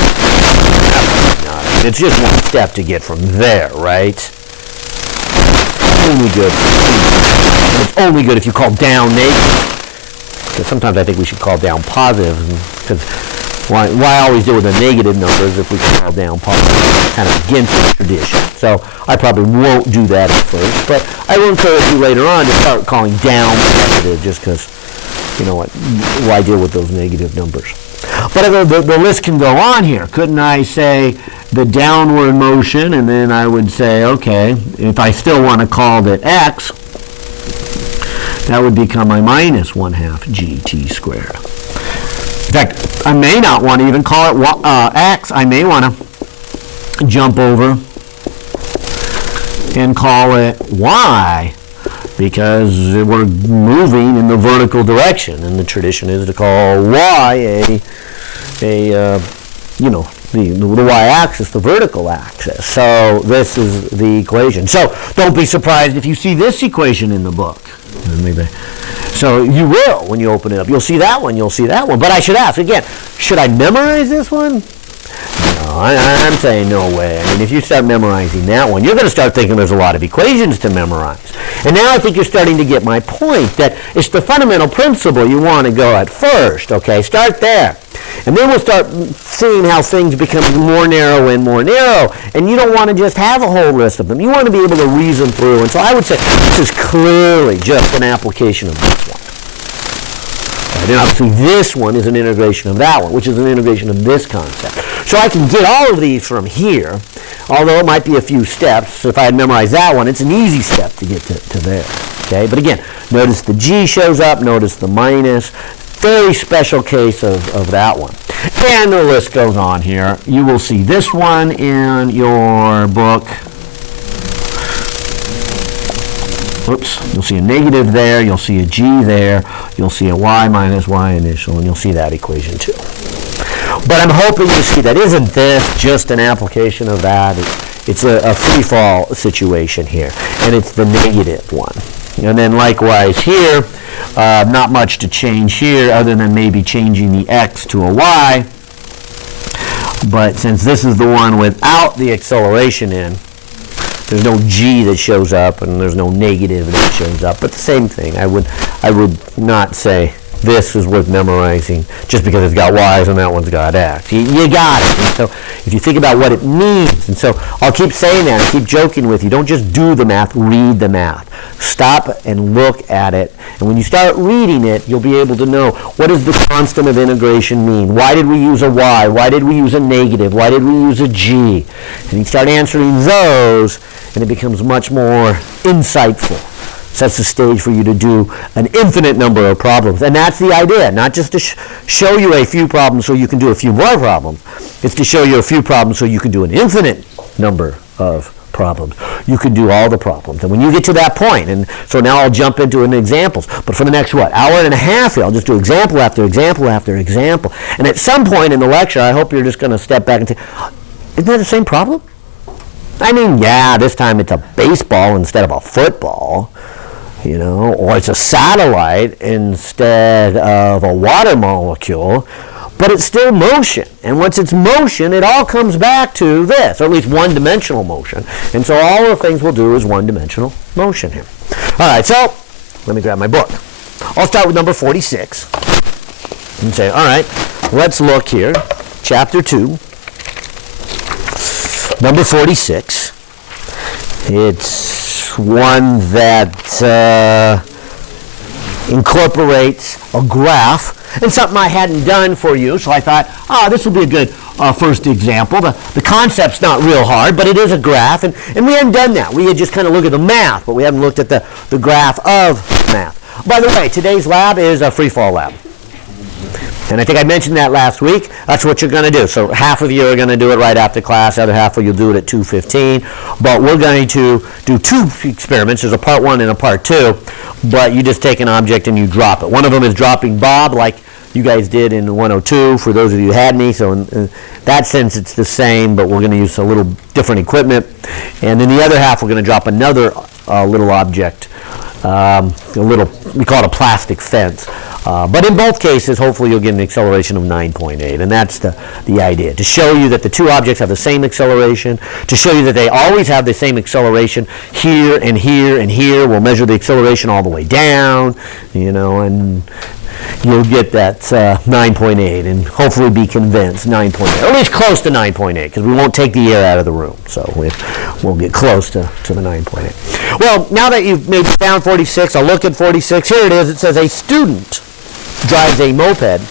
Absolutely not. It's just one step to get from there, right? Only good. And it's only good if you call down negative. Because sometimes I think we should call down positive, because why always deal with the negative numbers if we can call down positive? Kind of against the tradition. So I probably won't do that at first, but I will encourage you later on to start calling down negative, just because, you know what, why deal with those negative numbers? But the list can go on here. Couldn't I say the downward motion, and then I would say, okay, if I still want to call it x, that would become my minus 1/2 gt squared. In fact, I may not want to even call it x. I may want to jump over and call it y, because we're moving in the vertical direction, and the tradition is to call y the y-axis, the vertical axis. So this is the equation. So don't be surprised if you see this equation in the book. So you will when you open it up. You'll see that one, you'll see that one. But I should ask, again, should I memorize this one? No, I'm saying no way. I mean, if you start memorizing that one, you're going to start thinking there's a lot of equations to memorize. And now I think you're starting to get my point, that it's the fundamental principle you want to go at first, okay? Start there. And then we'll start seeing how things become more narrow and more narrow. And you don't want to just have a whole list of them. You want to be able to reason through. And so I would say this is clearly just an application of this one. And then obviously this one is an integration of that one, which is an integration of this concept. So I can get all of these from here, although it might be a few steps. So if I had memorized that one, it's an easy step to get to there. Okay? But again, notice the G shows up, notice the minus. Very special case of that one. And the list goes on here. You will see this one in your book. Oops, you'll see a negative there, you'll see a g there, you'll see a y minus y initial, and you'll see that equation too. But I'm hoping you see that isn't this just an application of that. It's a free fall situation here, and it's the negative one. And then likewise here, not much to change here other than maybe changing the x to a y. But since this is the one without the acceleration in, there's no g that shows up and there's no negative that shows up. But the same thing, I would not say this is worth memorizing just because it's got y's and that one's got x. You got it. And so if you think about what it means, and so I'll keep saying that, I keep joking with you, don't just do the math, read the math. Stop and look at it, and when you start reading it, you'll be able to know what does the constant of integration mean? Why did we use a y? Why did we use a negative? Why did we use a g? And you start answering those, and it becomes much more insightful. Sets the stage for you to do an infinite number of problems. And that's the idea, not just to show you a few problems so you can do a few more problems. It's to show you a few problems so you can do an infinite number of problems. You can do all the problems. And when you get to that point, and so now I'll jump into an examples, but for the next, hour and a half here, I'll just do example after example after example. And at some point in the lecture, I hope you're just going to step back and say, isn't that the same problem? I mean, yeah, this time it's a baseball instead of a football. Or it's a satellite instead of a water molecule, but it's still motion. And once it's motion, it all comes back to this, or at least one-dimensional motion. And so all the things we'll do is one-dimensional motion here. All right, so let me grab my book. I'll start with number 46 and say, all right, let's look here, chapter 2, number 46. It's one that incorporates a graph, and something I hadn't done for you, so I thought, this will be a good first example. The concept's not real hard, but it is a graph, and we hadn't done that. We had just kind of looked at the math, but we haven't looked at the graph of math. By the way, today's lab is a free fall lab. And I think I mentioned that last week. That's what you're going to do. So half of you are going to do it right after class. The other half of you will do it at 2:15. But we're going to do two experiments. There's a part 1 and a part 2. But you just take an object and you drop it. One of them is dropping Bob, like you guys did in 102, for those of you who had me. So in that sense, it's the same, but we're going to use a little different equipment. And then the other half, we're going to drop another little object, we call it a plastic fence. But in both cases, hopefully you'll get an acceleration of 9.8, and that's the idea, to show you that the two objects have the same acceleration, to show you that they always have the same acceleration here and here and here. We'll measure the acceleration all the way down, and you'll get that 9.8, and hopefully be convinced 9.8, or at least close to 9.8, because we won't take the air out of the room, so we'll get close to the 9.8. Well, now that you've maybe found 46, I'll look at 46. Here it is. It says a student drives a moped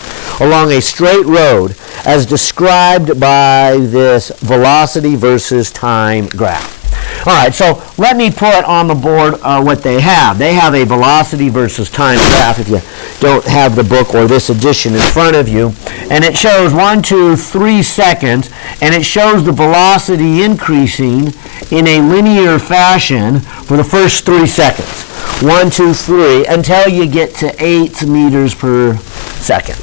along a straight road as described by this velocity versus time graph. All right, so let me put on the board what they have. They have a velocity versus time graph, if you don't have the book or this edition in front of you. And it shows 1, 2, 3 seconds, and it shows the velocity increasing in a linear fashion for the first 3 seconds. 1, 2, 3, until you get to 8 meters per second.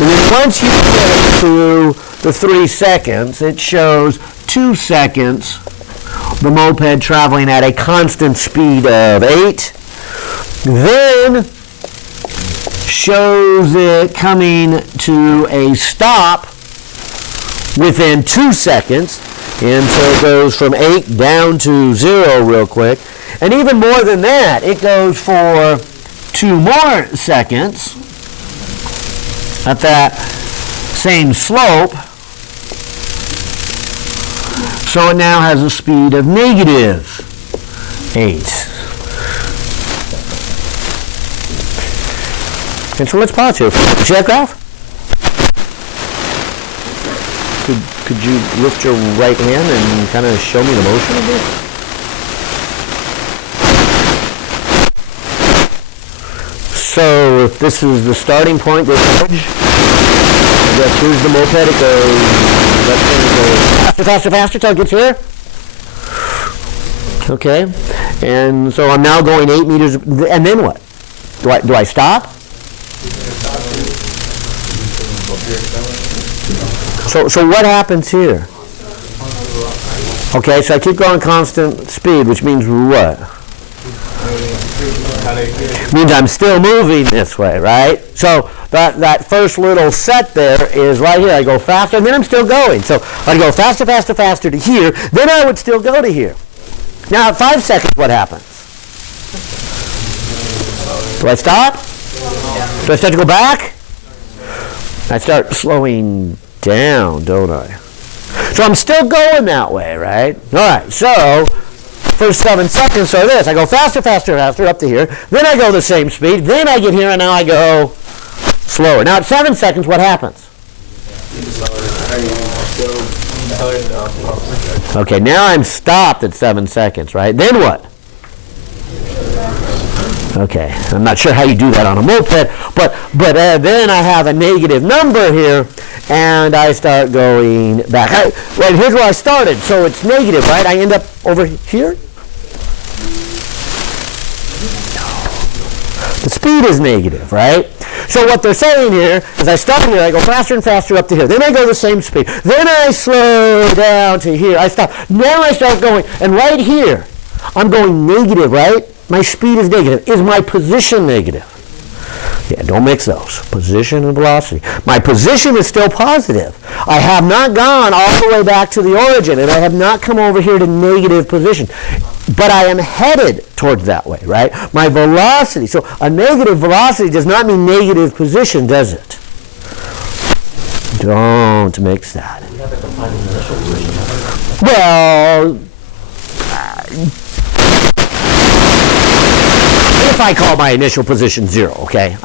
And then once you get to the 3 seconds, it shows 2 seconds, the moped traveling at a constant speed of 8. Then shows it coming to a stop within 2 seconds. And so it goes from 8 down to 0 real quick. And even more than that, it goes for 2 more seconds at that same slope. So it now has a speed of negative 8. And so let's pause here. See that graph? Could you lift your right hand and kind of show me the motion of this? So if this is the starting point, this edge, I guess here's the moped. It goes, let's go faster, faster, faster till it gets here. Okay, and so I'm now going 8 meters, and then what? Do I stop? So what happens here? Okay, so I keep going constant speed, which means what? Means I'm still moving this way, right? So that first little set there is right here. I go faster, and then I'm still going. So I go faster, faster, faster to here. Then I would still go to here. Now at 5 seconds, what happens? Do I stop? Do I start to go back? I start slowing down, don't I? So I'm still going that way, right? All right, so first 7 seconds are this. I go faster, faster, faster up to here. Then I go the same speed. Then I get here, and now I go slower. Now at 7 seconds, what happens? Okay, now I'm stopped at 7 seconds, right? Then what? Okay, I'm not sure how you do that on a moped, but then I have a negative number here, and I start going back. Well, here's where I started, so it's negative, right? I end up over here. The speed is negative, right? So what they're saying here is I start here, I go faster and faster up to here. Then I go the same speed. Then I slow down to here. I stop. Now I start going, and right here, I'm going negative, right? My speed is negative. Is my position negative? Yeah, don't mix those. Position and velocity. My position is still positive. I have not gone all the way back to the origin, and I have not come over here to negative position. But I am headed towards that way, right? My velocity. So a negative velocity does not mean negative position, does it? Don't mix that. We have to define the initial position. Well, if I call my initial position 0, okay?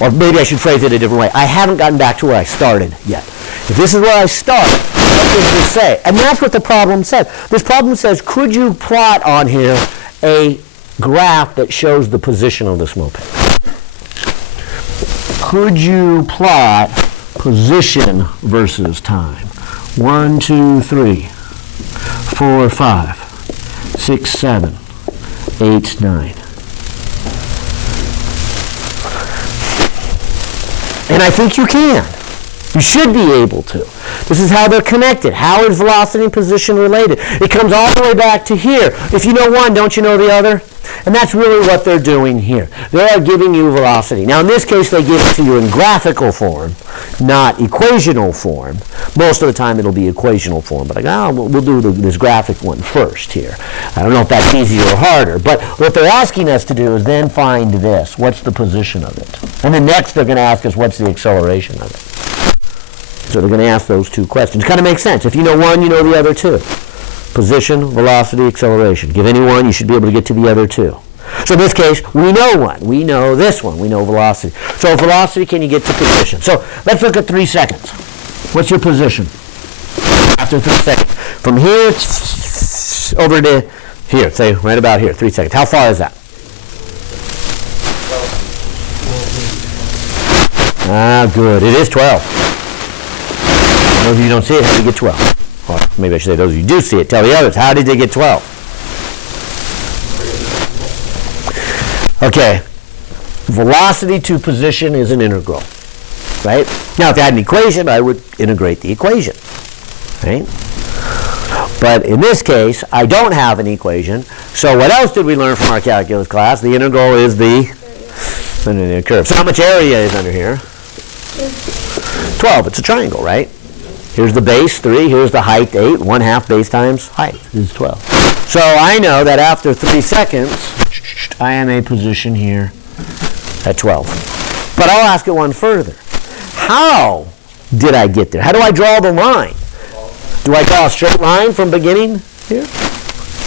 Or maybe I should phrase it a different way. I haven't gotten back to where I started yet. If this is where I start, what does this say? And that's what the problem says. This problem says, could you plot on here a graph that shows the position of this moped? Could you plot position versus time? 1, 2, 3, 4, 5, 6, 7, 8, 9. And I think you can. You should be able to. This is how they're connected. How is velocity and position related? It comes all the way back to here. If you know one, don't you know the other? And that's really what they're doing here. They are giving you velocity. Now, in this case, they give it to you in graphical form, not equational form. Most of the time, it'll be equational form. But we'll do this graphic one first here. I don't know if that's easier or harder. But what they're asking us to do is then find this. What's the position of it? And then next, they're going to ask us, what's the acceleration of it? So they're going to ask those two questions. Kind of makes sense. If you know one, you know the other two. Position, velocity, acceleration. Give any one, you should be able to get to the other two. So in this case, we know one. We know this one. We know velocity. So velocity, can you get to position? So let's look at 3 seconds. What's your position after 3 seconds? From here over to here. Say right about here, 3 seconds. How far is that? Good. It is 12. Those of you who don't see it, how did you get 12? Or maybe I should say those of you who do see it, tell the others, how did they get 12? Okay. Velocity to position is an integral, right? Now, if I had an equation, I would integrate the equation, right? But in this case, I don't have an equation. So what else did we learn from our calculus class? The integral is the linear curve. So how much area is under here? 12. It's a triangle, right? Here's the base, 3. Here's the height, 8. 1/2 base times height is 12. So I know that after 3 seconds, I am a position here at 12. But I'll ask it one further. How did I get there? How do I draw the line? Do I draw a straight line from beginning here?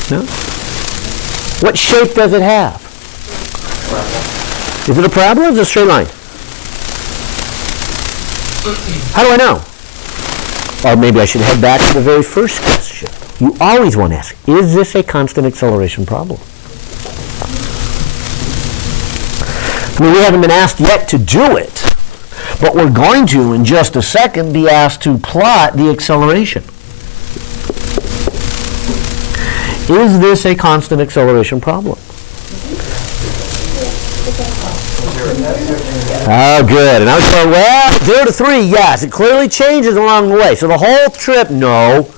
No? What shape does it have? Is it a parabola or is it a straight line? How do I know? Or maybe I should head back to the very first question. You always want to ask, is this a constant acceleration problem? I mean, we haven't been asked yet to do it, But we're going to, in just a second, be asked to plot the acceleration. Is this a constant acceleration problem? Oh, good. And I was going, well, 0 to 3, yes. It clearly changes along the way. So the whole trip, no.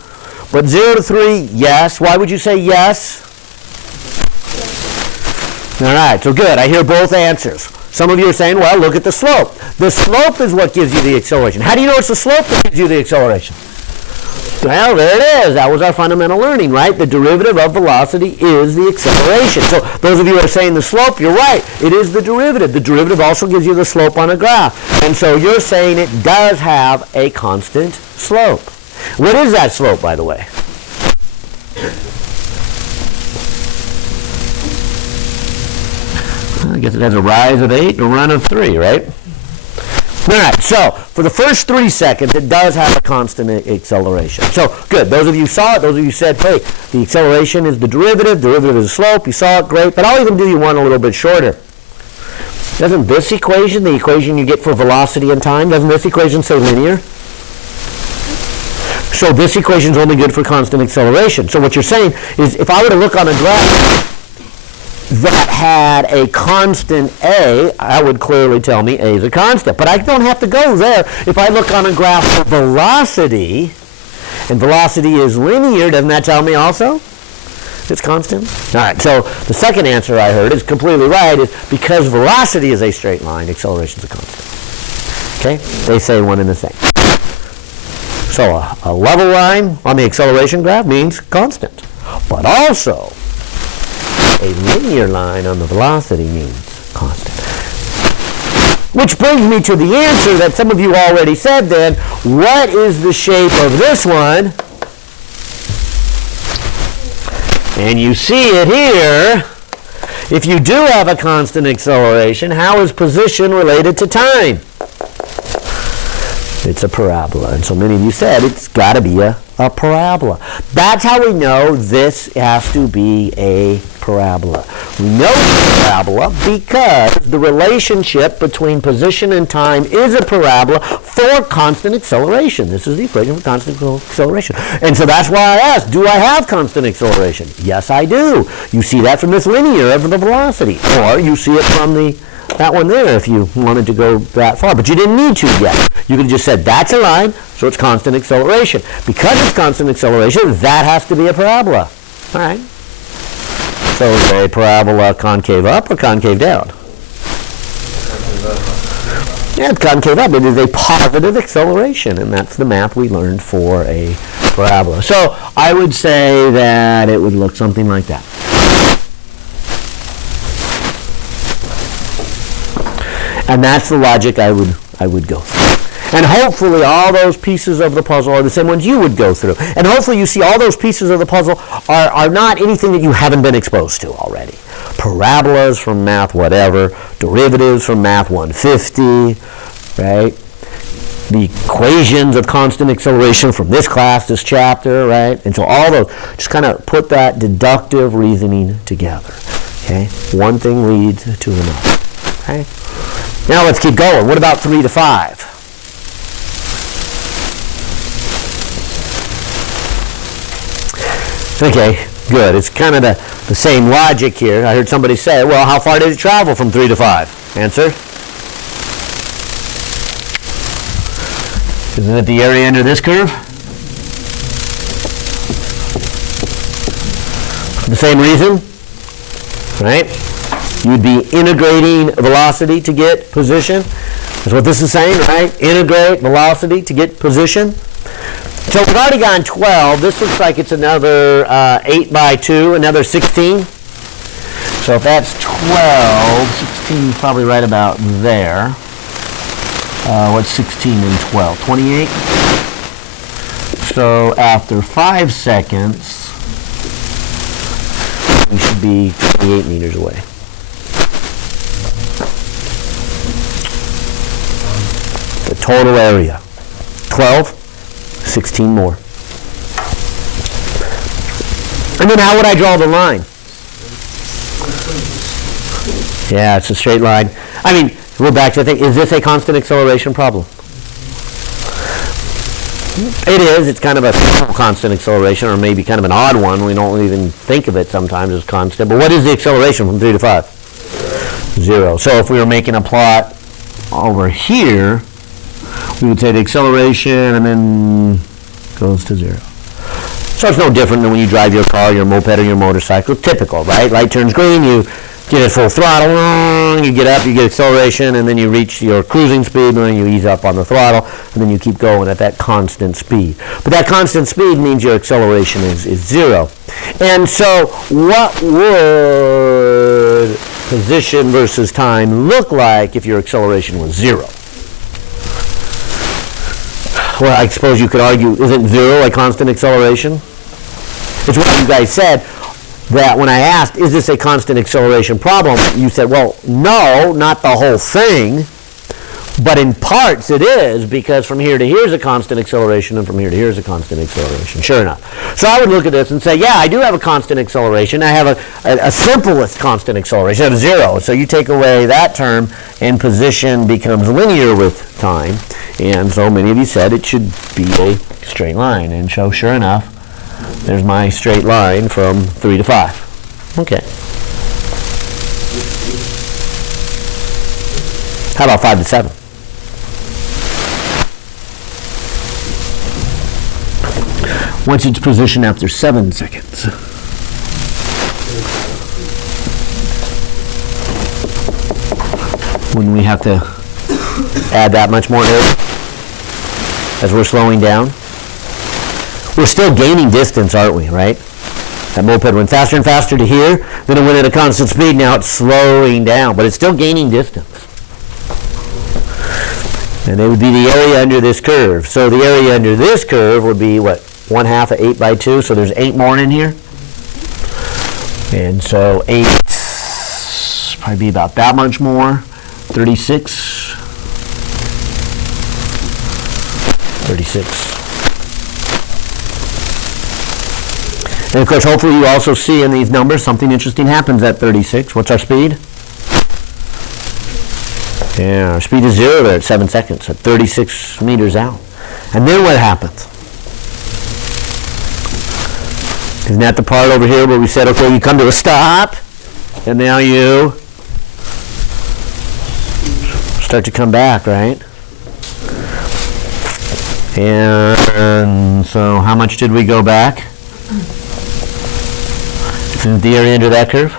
But 0 to 3, yes. Why would you say yes? All right, so good. I hear both answers. Some of you are saying, well, look at the slope. The slope is what gives you the acceleration. How do you know it's the slope that gives you the acceleration? Well, there it is. That was our fundamental learning, right? The derivative of velocity is the acceleration. So those of you who are saying the slope, you're right. It is the derivative. The derivative also gives you the slope on a graph. And so you're saying it does have a constant slope. What is that slope, by the way? I guess it has a rise of 8 and a run of 3, right? All right, so for the first 3 seconds, it does have a constant acceleration. So good, those of you saw it, those of you said, hey, the acceleration is the derivative is the slope, you saw it, great, but I'll even do you one a little bit shorter. Doesn't this equation, the equation you get for velocity and time, doesn't this equation say linear? So this equation is only good for constant acceleration. So what you're saying is if I were to look on a graph that had a constant a, I would clearly tell me a is a constant. But I don't have to go there. If I look on a graph for velocity, and velocity is linear, doesn't that tell me also it's constant? All right, so the second answer I heard is completely right, is because velocity is a straight line, acceleration is a constant. Okay? They say one and the same. So a level line on the acceleration graph means constant. But also, a linear line on the velocity means constant. Which brings me to the answer that some of you already said then. What is the shape of this one? And you see it here. If you do have a constant acceleration, how is position related to time? It's a parabola. And so many of you said it's got to be a parabola. That's how we know this has to be a parabola. We know it's a parabola because the relationship between position and time is a parabola for constant acceleration. This is the equation for constant acceleration. And so that's why I asked, do I have constant acceleration? Yes, I do. You see that from this linear of the velocity. Or you see it from that one there if you wanted to go that far. But you didn't need to yet. You could have just said, that's a line, so it's constant acceleration. Because it's constant acceleration, that has to be a parabola. All right. So is a parabola concave up or concave down? Yeah, it's concave up. It is a positive acceleration, and that's the math we learned for a parabola. So I would say that it would look something like that. And that's the logic I would go through. And hopefully all those pieces of the puzzle are the same ones you would go through. And hopefully you see all those pieces of the puzzle are not anything that you haven't been exposed to already. Parabolas from math whatever, derivatives from math 150, right? The equations of constant acceleration from this class, this chapter, right? And so all those, just kind of put that deductive reasoning together, okay? One thing leads to another, okay? Now let's keep going. What about 3 to 5? Okay, good. It's kind of the same logic here. I heard somebody say, well, how far did it travel from 3 to 5? Answer? Isn't it the area under this curve? The same reason, right? You'd be integrating velocity to get position. That's what this is saying, right? Integrate velocity to get position. So we've already gone 12. This looks like it's another 8 by 2, another 16. So if that's 12, 16 is probably right about there. What's 16 and 12? 28? So after 5 seconds, we should be 28 meters away. The total area, 12. 16 more. And then how would I draw the line? Yeah, it's a straight line. I mean, We're back to the thing. Is this a constant acceleration problem? It is. It's kind of a simple constant acceleration, or maybe kind of an odd one. We don't even think of it sometimes as constant. But what is the acceleration from 3 to 5? 0. So if we were making a plot over here, we would say the acceleration and then goes to 0. So it's no different than when you drive your car, your moped, or your motorcycle. Typical, right? Light turns green, you get it full throttle, you get up, you get acceleration, and then you reach your cruising speed, and then you ease up on the throttle, and then you keep going at that constant speed. But that constant speed means your acceleration is 0. And so what would position versus time look like if your acceleration was 0? Well, I suppose you could argue, isn't 0 a constant acceleration? It's what you guys said, that when I asked, is this a constant acceleration problem, you said, well, no, not the whole thing, but in parts it is, because from here to here is a constant acceleration, and from here to here is a constant acceleration, sure enough. So I would look at this and say, yeah, I do have a constant acceleration. I have a simplest constant acceleration, I have 0. So you take away that term, and position becomes linear with time. And so many of you said it should be a straight line. And so sure enough, there's my straight line from 3 to 5. Okay. How about 5 to 7? What's its position after 7 seconds? When we have to add that much more area as we're slowing down. We're still gaining distance, aren't we, right? That moped went faster and faster to here, then it went at a constant speed, now it's slowing down, but it's still gaining distance. And it would be the area under this curve. So the area under this curve would be, what, 1/2 of 8 by 2, so there's 8 more in here. And so 8, probably be about that much more, 36. 36. And of course, hopefully you also see in these numbers something interesting happens at 36. What's our speed? Yeah, our speed is 0 there at 7 seconds, at 36 meters out. And then what happens? Isn't that the part over here where we said, okay, you come to a stop, and now you start to come back, right? And so how much did we go back? Isn't the area under that curve?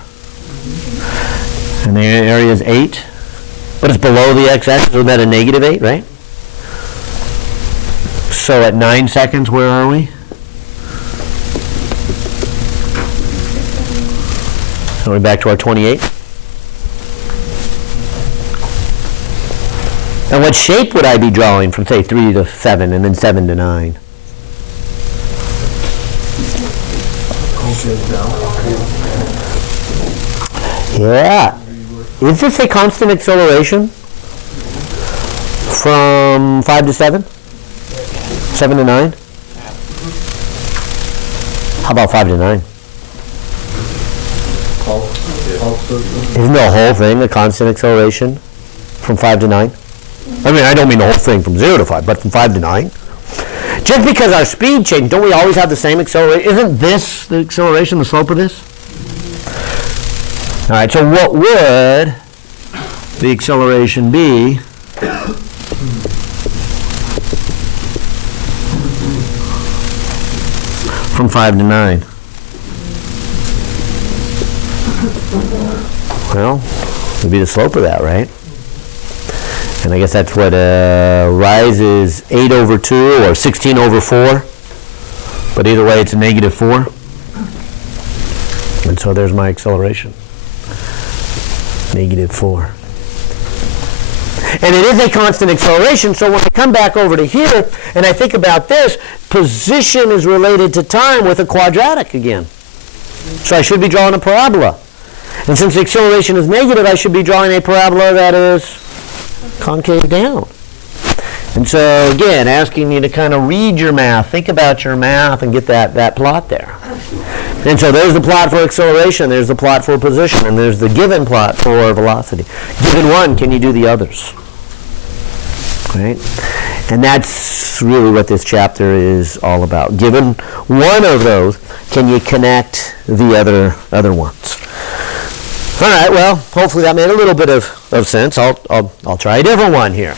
And the area is 8, but it's below the x-axis, so that a -8, right? So at 9 seconds, where are we? Are we back to our 28? And what shape would I be drawing from, say, 3 to 7 and then 7 to 9? Yeah. Is this a constant acceleration from 5 to 7? 7 to 9? How about 5 to 9? Isn't the whole thing a constant acceleration from 5 to 9? I mean, I don't mean the whole thing from 0 to 5, but from 5 to 9. Just because our speed changed, don't we always have the same acceleration? Isn't this the acceleration, the slope of this? All right, so what would the acceleration be from 5 to 9? Well, it would be the slope of that, right? And I guess that's what rise is 8 over 2 or 16 over 4. But either way, it's a -4. And so there's my acceleration. -4. And it is a constant acceleration, so when I come back over to here and I think about this, position is related to time with a quadratic again. So I should be drawing a parabola. And since the acceleration is negative, I should be drawing a parabola that is concave down. And so again, asking you to kind of read your math, think about your math, and get that plot there. And so there's the plot for acceleration, there's the plot for position, and there's the given plot for velocity. Given one, can you do the others? Right? And that's really what this chapter is all about. Given one of those, can you connect the other ones? All right, well, hopefully that made a little bit of sense. I'll try a different one here.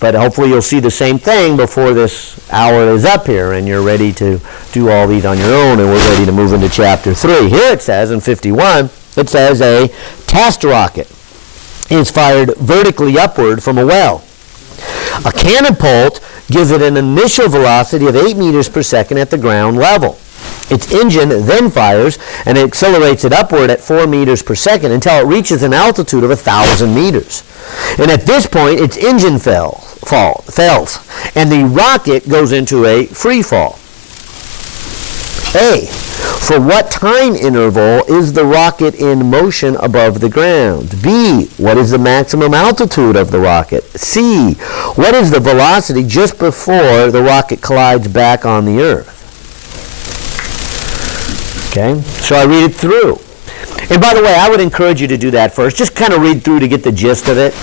But hopefully you'll see the same thing before this hour is up here and you're ready to do all these on your own and we're ready to move into chapter 3. Here it says in 51, it says a test rocket is fired vertically upward from a well. A catapult gives it an initial velocity of 8 meters per second at the ground level. Its engine then fires and accelerates it upward at 4 meters per second until it reaches an altitude of 1,000 meters. And at this point, its engine fails, and the rocket goes into a free fall. A, for what time interval is the rocket in motion above the ground? B, what is the maximum altitude of the rocket? C, what is the velocity just before the rocket collides back on the Earth? Okay, so I read it through. And by the way, I would encourage you to do that first. Just kind of read through to get the gist of it.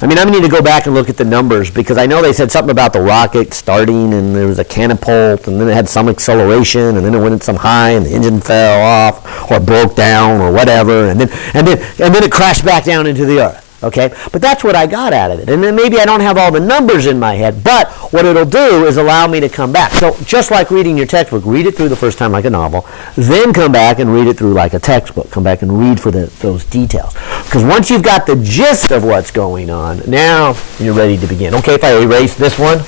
I mean, I need to go back and look at the numbers because I know they said something about the rocket starting and there was a catapult and then it had some acceleration and then it went some high and the engine fell off or broke down or whatever and then it crashed back down into the Earth. Okay, but that's what I got out of it. And then maybe I don't have all the numbers in my head, but what it'll do is allow me to come back. So just like reading your textbook, read it through the first time like a novel, then come back and read it through like a textbook. Come back and read for those details. Because once you've got the gist of what's going on, now you're ready to begin. Okay, if I erase this one.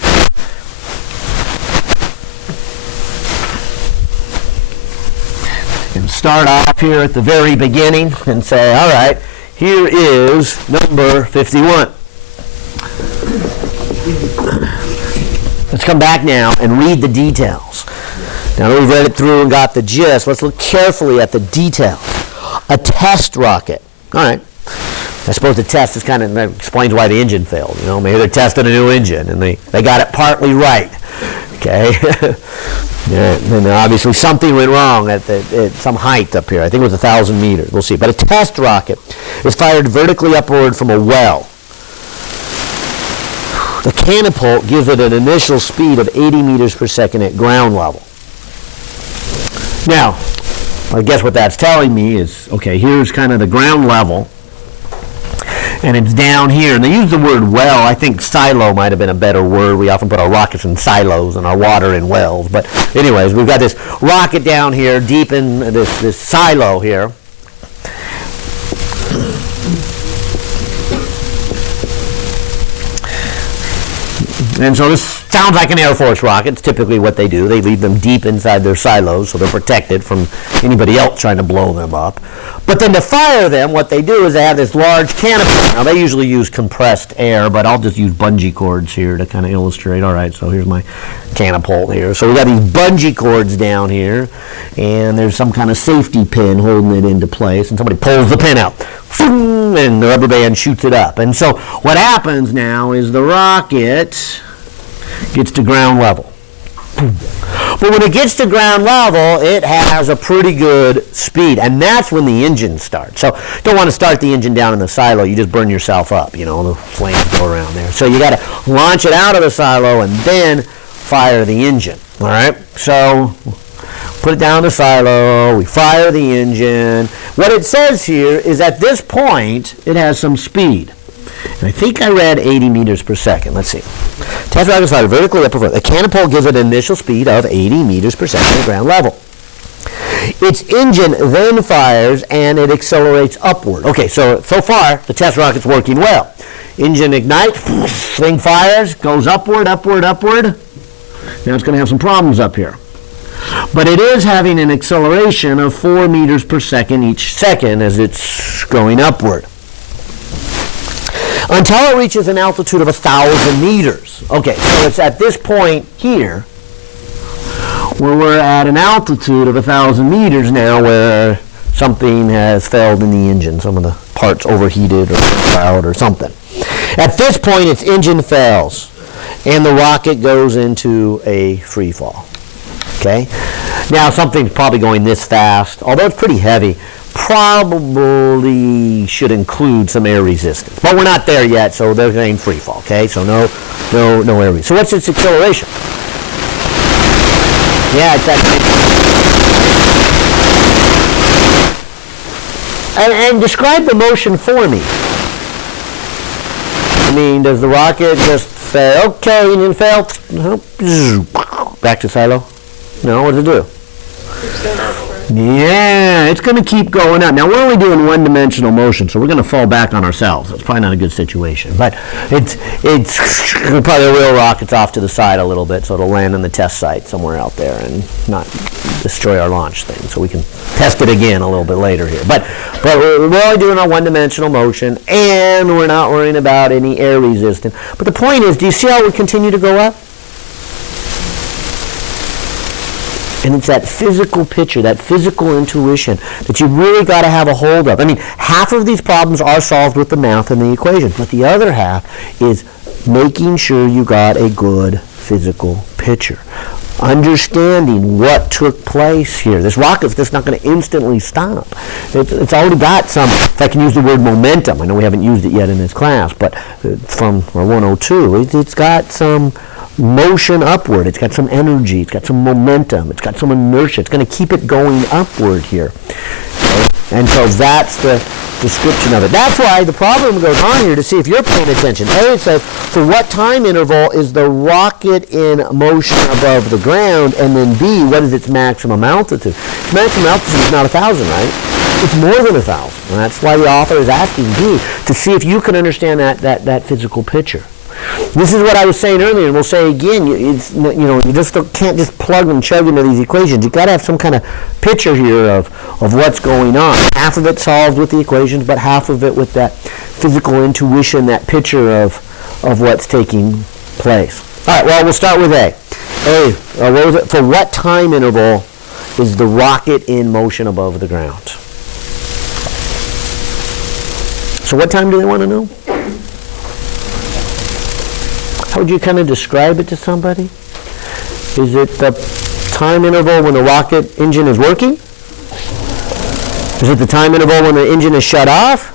And start off here at the very beginning and say, all right, here is number 51. Let's come back now and read the details. Now that we've read it through and got the gist, let's look carefully at the details. A test rocket. All right. I suppose the test is that explains why the engine failed. You know, maybe they're testing a new engine and they got it partly right. Okay. Yeah, and obviously something went wrong at some height up here. I think it was 1,000 meters. We'll see. But a test rocket is fired vertically upward from a well. The catapult gives it an initial speed of 80 meters per second at ground level. Now, I guess what that's telling me is, okay, here's kind of the ground level. And it's down here. And they use the word well. I think silo might have been a better word. We often put our rockets in silos and our water in wells. But anyways, we've got this rocket down here deep in this silo here. And so this sounds like an Air Force rocket. It's typically what they do. They leave them deep inside their silos so they're protected from anybody else trying to blow them up. But then to fire them, what they do is they have this large catapult. Now, they usually use compressed air, but I'll just use bungee cords here to kind of illustrate. All right, so here's my catapult here. So we've got these bungee cords down here, and there's some kind of safety pin holding it into place, and somebody pulls the pin out, and the rubber band shoots it up. And so what happens now is the rocket gets to ground level. But when it gets to ground level, it has a pretty good speed, and that's when the engine starts. So you don't want to start the engine down in the silo. You just burn yourself up, you know, the flames go around there. So you got to launch it out of the silo and then fire the engine. All right? So put it down in the silo, we fire the engine. What it says here is at this point, it has some speed. And I think I read 80 meters per second. Let's see. Test rocket is fired vertically up. The catapult gives it an initial speed of 80 meters per second at ground level. Its engine then fires and it accelerates upward. Okay, so far the test rocket's working well. Engine ignites, thing fires, goes upward, upward, upward. Now it's going to have some problems up here. But it is having an acceleration of 4 meters per second each second as it's going upward, until it reaches an altitude of 1,000 meters. Okay, so it's at this point here where we're at an altitude of 1,000 meters now where something has failed in the engine. Some of the parts overheated or out or something. At this point, its engine fails and the rocket goes into a free fall. Okay? Now, something's probably going this fast, although it's pretty heavy, probably should include some air resistance. But we're not there yet, so they're going free fall, okay? So no air resistance. So what's its acceleration? Yeah, it's that. And describe the motion for me. I mean, does the rocket just say, okay, engine failed, back to silo? No, what does it do? Yeah, it's going to keep going up. Now, we're only doing one-dimensional motion, so we're going to fall back on ourselves. It's probably not a good situation. But it's probably a real rocket's off to the side a little bit, so it'll land on the test site somewhere out there and not destroy our launch thing. So we can test it again a little bit later here. But we're only doing a one-dimensional motion, and we're not worrying about any air resistance. But the point is, do you see how we continue to go up? And it's that physical picture, that physical intuition that you really got to have a hold of. I mean, half of these problems are solved with the math and the equations, but the other half is making sure you got a good physical picture. Understanding what took place here. This rocket's just not going to instantly stop. It's already got some, if I can use the word momentum, I know we haven't used it yet in this class, but from our 102, it's got some motion upward, it's got some energy, it's got some momentum, it's got some inertia, it's going to keep it going upward here. Okay? And so that's the description of it. That's why the problem goes on here to see if you're paying attention. A, it says, for what time interval is the rocket in motion above the ground? And then B, what is its maximum altitude? Its maximum altitude is not 1,000, right? It's more than 1,000. And that's why the author is asking B to see if you can understand that physical picture. This is what I was saying earlier, and we'll say again. You just can't just plug and chug into these equations. You've got to have some kind of picture here of what's going on. Half of it solved with the equations, but half of it with that physical intuition, that picture of what's taking place. All right. Well, we'll start with A. What was it? For what time interval is the rocket in motion above the ground? So, what time do they want to know? How would you kind of describe it to somebody? Is it the time interval when the rocket engine is working? Is it the time interval when the engine is shut off?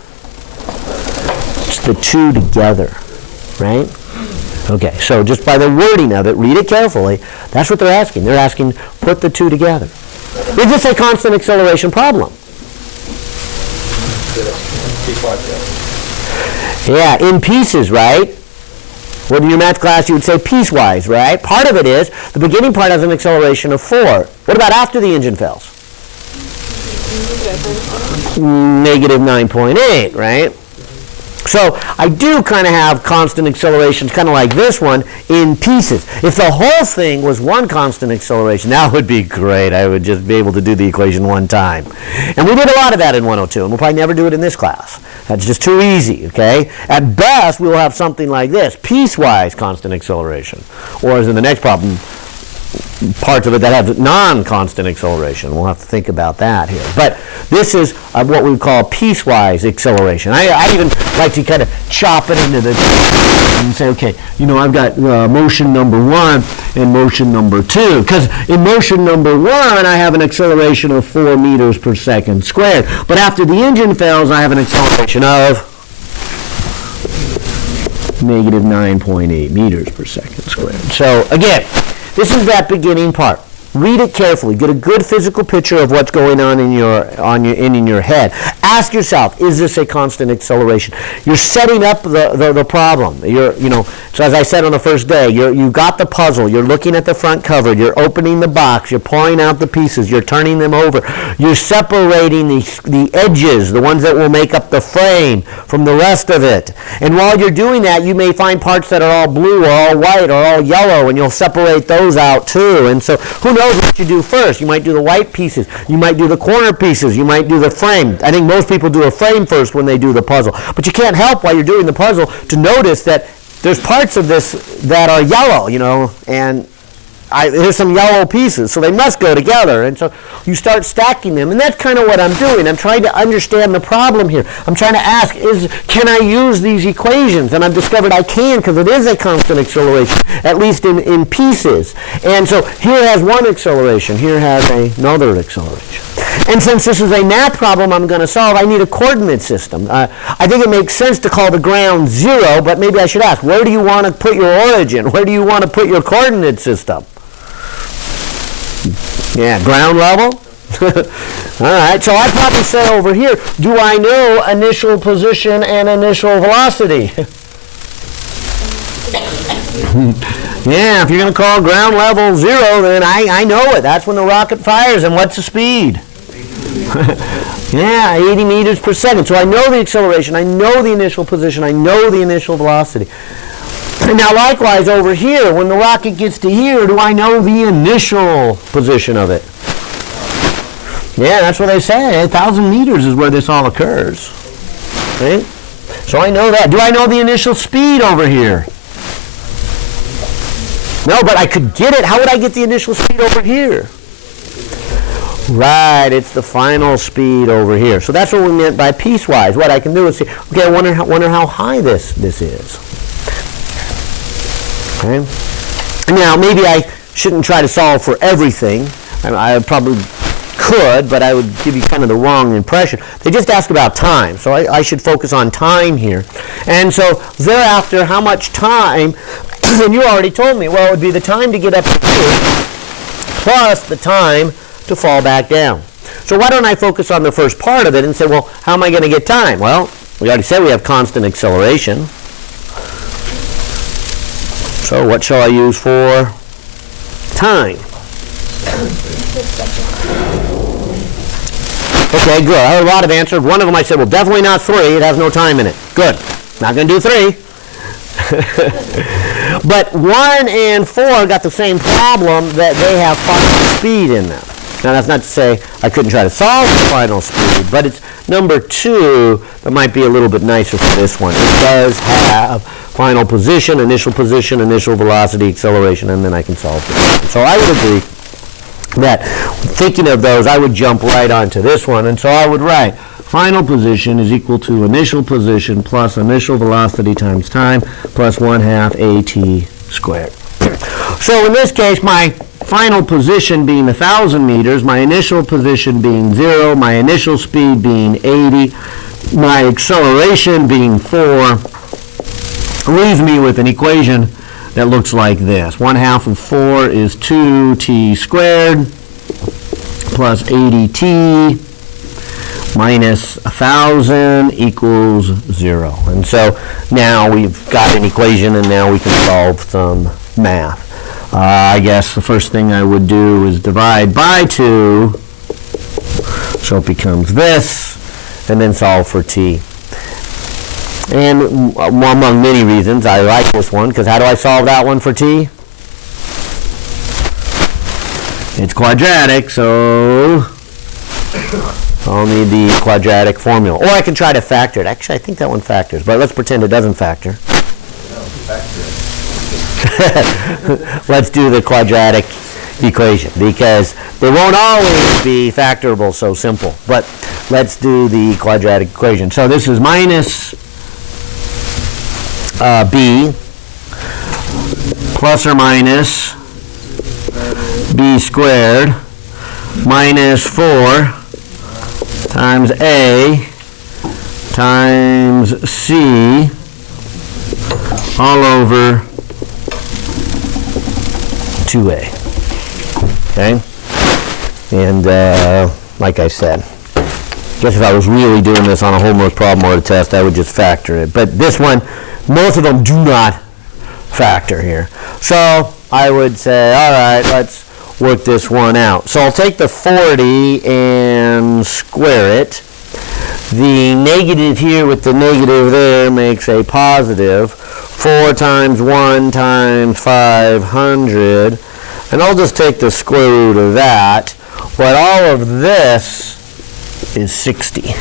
It's the two together, right? Okay, so just by the wording of it, read it carefully. That's what they're asking. They're asking, put the two together. Is this a constant acceleration problem? Yeah, in pieces, right? Well, in your math class, you would say piecewise, right? Part of it is, the beginning part has an acceleration of 4. What about after the engine fails? Negative 9.8, right? So I do kind of have constant accelerations, kind of like this one, in pieces. If the whole thing was one constant acceleration, that would be great. I would just be able to do the equation one time. And we did a lot of that in 102, and we'll probably never do it in this class. That's just too easy, okay? At best, we will have something like this, piecewise constant acceleration. Or as in the next problem, parts of it that have non-constant acceleration. We'll have to think about that here. But this is what we call piecewise acceleration. I even like to kind of chop it into the and say, okay, I've got motion number 1 and motion number 2. Because in motion number 1, I have an acceleration of 4 meters per second squared. But after the engine fails, I have an acceleration of negative 9.8 meters per second squared. So again, this is that beginning part. Read it carefully. Get a good physical picture of what's going on in your head. Ask yourself, is this a constant acceleration? You're setting up the problem. So as I said on the first day, you got the puzzle. You're looking at the front cover. You're opening the box. You're pouring out the pieces. You're turning them over. You're separating the edges, the ones that will make up the frame, from the rest of it. And while you're doing that, you may find parts that are all blue or all white or all yellow, and you'll separate those out too. And so who knows what you do first? You might do the white pieces. You might do the corner pieces. You might do the frame. I think most people do a frame first when they do the puzzle. But you can't help while you're doing the puzzle to notice that there's parts of this that are yellow, and here's some yellow pieces, so they must go together. And so you start stacking them, and that's kind of what I'm doing. I'm trying to understand the problem here. I'm trying to ask, can I use these equations? And I've discovered I can, because it is a constant acceleration, at least in pieces. And so here has one acceleration, here has another acceleration. And since this is a math problem I'm going to solve, I need a coordinate system. I think it makes sense to call the ground 0, but maybe I should ask, where do you want to put your origin? Where do you want to put your coordinate system? Yeah, ground level? All right, so I'd probably say over here, do I know initial position and initial velocity? Yeah, if you're going to call ground level 0, then I know it. That's when the rocket fires, and what's the speed? Yeah, 80 meters per second. So I know the acceleration, I know the initial position, I know the initial velocity. And now likewise over here, when the rocket gets to here, do I know the initial position of it? Yeah, that's what they say. 1,000 meters is where this all occurs. Right? So I know that. Do I know the initial speed over here? No, but I could get it. How would I get the initial speed over here? Right, it's the final speed over here. So that's what we meant by piecewise. What I can do is say, okay, I wonder how high this is. Okay. Now, maybe I shouldn't try to solve for everything. I probably could, but I would give you kind of the wrong impression. They just ask about time, so I should focus on time here. And so thereafter, how much time, and you already told me, well, it would be the time to get up to here plus the time to fall back down. So why don't I focus on the first part of it and say, well, how am I going to get time? Well, we already said we have constant acceleration. So what shall I use for time? Okay, good. I heard a lot of answers. One of them I said, well, definitely not 3. It has no time in it. Good. Not going to do 3. But 1 and 4 got the same problem, that they have final speed in them. Now, that's not to say I couldn't try to solve the final speed, but it's number 2 that might be a little bit nicer for this one. It does have final position, initial velocity, acceleration, and then I can solve this. So I would agree that thinking of those, I would jump right onto this one, and so I would write final position is equal to initial position plus initial velocity times time plus 1/2 AT squared. So in this case, my final position being 1,000 meters, my initial position being 0, my initial speed being 80, my acceleration being 4, leaves me with an equation that looks like this. 1/2 of 4 is 2t squared plus 80t minus 1,000 equals 0. And so now we've got an equation, and now we can solve some math. I guess the first thing I would do is divide by 2, so it becomes this, and then solve for t. And among many reasons, I like this one, because how do I solve that one for t? It's quadratic, so I'll need the quadratic formula. Or I can try to factor it. Actually, I think that one factors, but let's pretend it doesn't factor. Let's do the quadratic equation, because they won't always be factorable so simple. But let's do the quadratic equation. So this is minus b plus or minus b squared minus 4 times a times c all over 2a. Okay? And like I said, I guess if I was really doing this on a homework problem or a test, I would just factor it. But this one, most of them do not factor here. So I would say, all right, let's work this one out. So I'll take the 40 and square it. The negative here with the negative there makes a positive. 4 times 1 times 500. And I'll just take the square root of that. But all of this is 60.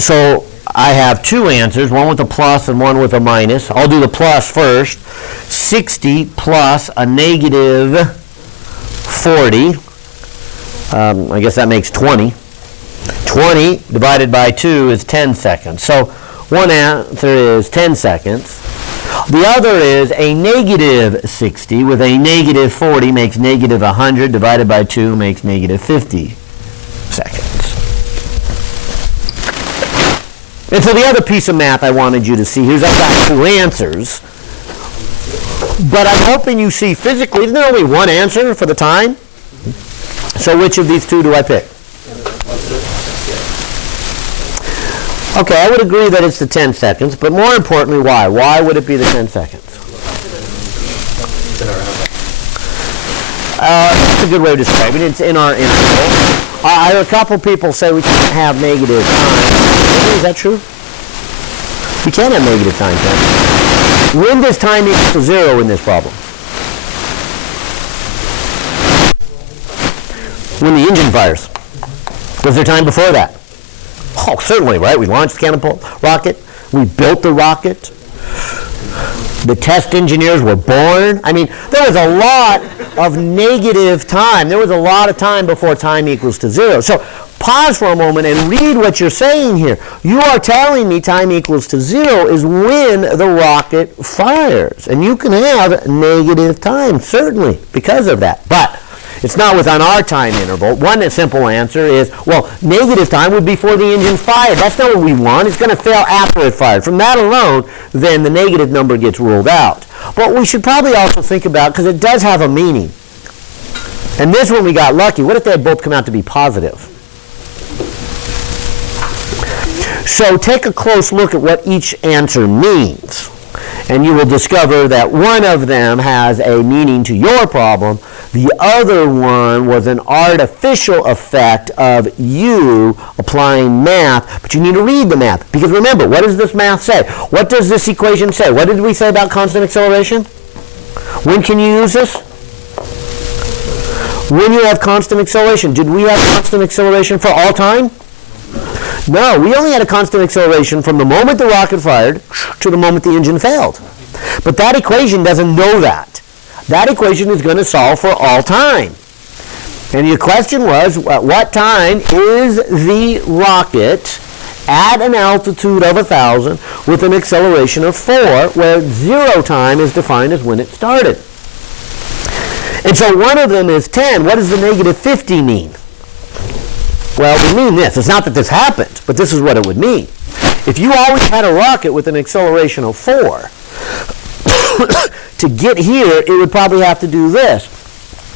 So I have two answers, one with a plus and one with a minus. I'll do the plus first. 60 plus a negative 40. I guess that makes 20. 20 divided by 2 is 10 seconds. So one answer is 10 seconds. The other is a negative 60 with a negative 40 makes negative 100 divided by 2 makes negative 50 seconds. And so the other piece of math I wanted you to see here is I've got two answers. But I'm hoping you see physically, isn't there only one answer for the time? So which of these two do I pick? Okay, I would agree that it's the 10 seconds, but more importantly, why? Why would it be the 10 seconds? That's a good way of describing it. It's in our interval. A couple people say we can't have negative time. Is that true? We can't have negative time, can we? When does time equal to 0 in this problem? When the engine fires. Was there time before that? Oh, certainly, right? We launched the catapult rocket. We built the rocket. The test engineers were born. I mean, there was a lot of negative time. There was a lot of time before time equals to 0. So pause for a moment and read what you're saying here. You are telling me time equals to 0 is when the rocket fires. And you can have negative time, certainly, because of that. But it's not within our time interval. One simple answer is, well, negative time would be before the engine fired. That's not what we want. It's going to fail after it fired. From that alone, then the negative number gets ruled out. But we should probably also think about, because it does have a meaning. And this one we got lucky. What if they had both come out to be positive? So take a close look at what each answer means. And you will discover that one of them has a meaning to your problem. The other one was an artificial effect of you applying math, but you need to read the math. Because remember, what does this math say? What does this equation say? What did we say about constant acceleration? When can you use this? When you have constant acceleration. Did we have constant acceleration for all time? No, we only had a constant acceleration from the moment the rocket fired to the moment the engine failed. But that equation doesn't know that. That equation is going to solve for all time. And the question was, at what time is the rocket at an altitude of 1,000 with an acceleration of 4, where 0 time is defined as when it started? And so one of them is 10. What does the negative 50 mean? Well, it would mean this. It's not that this happened, but this is what it would mean. If you always had a rocket with an acceleration of 4, to get here, it would probably have to do this.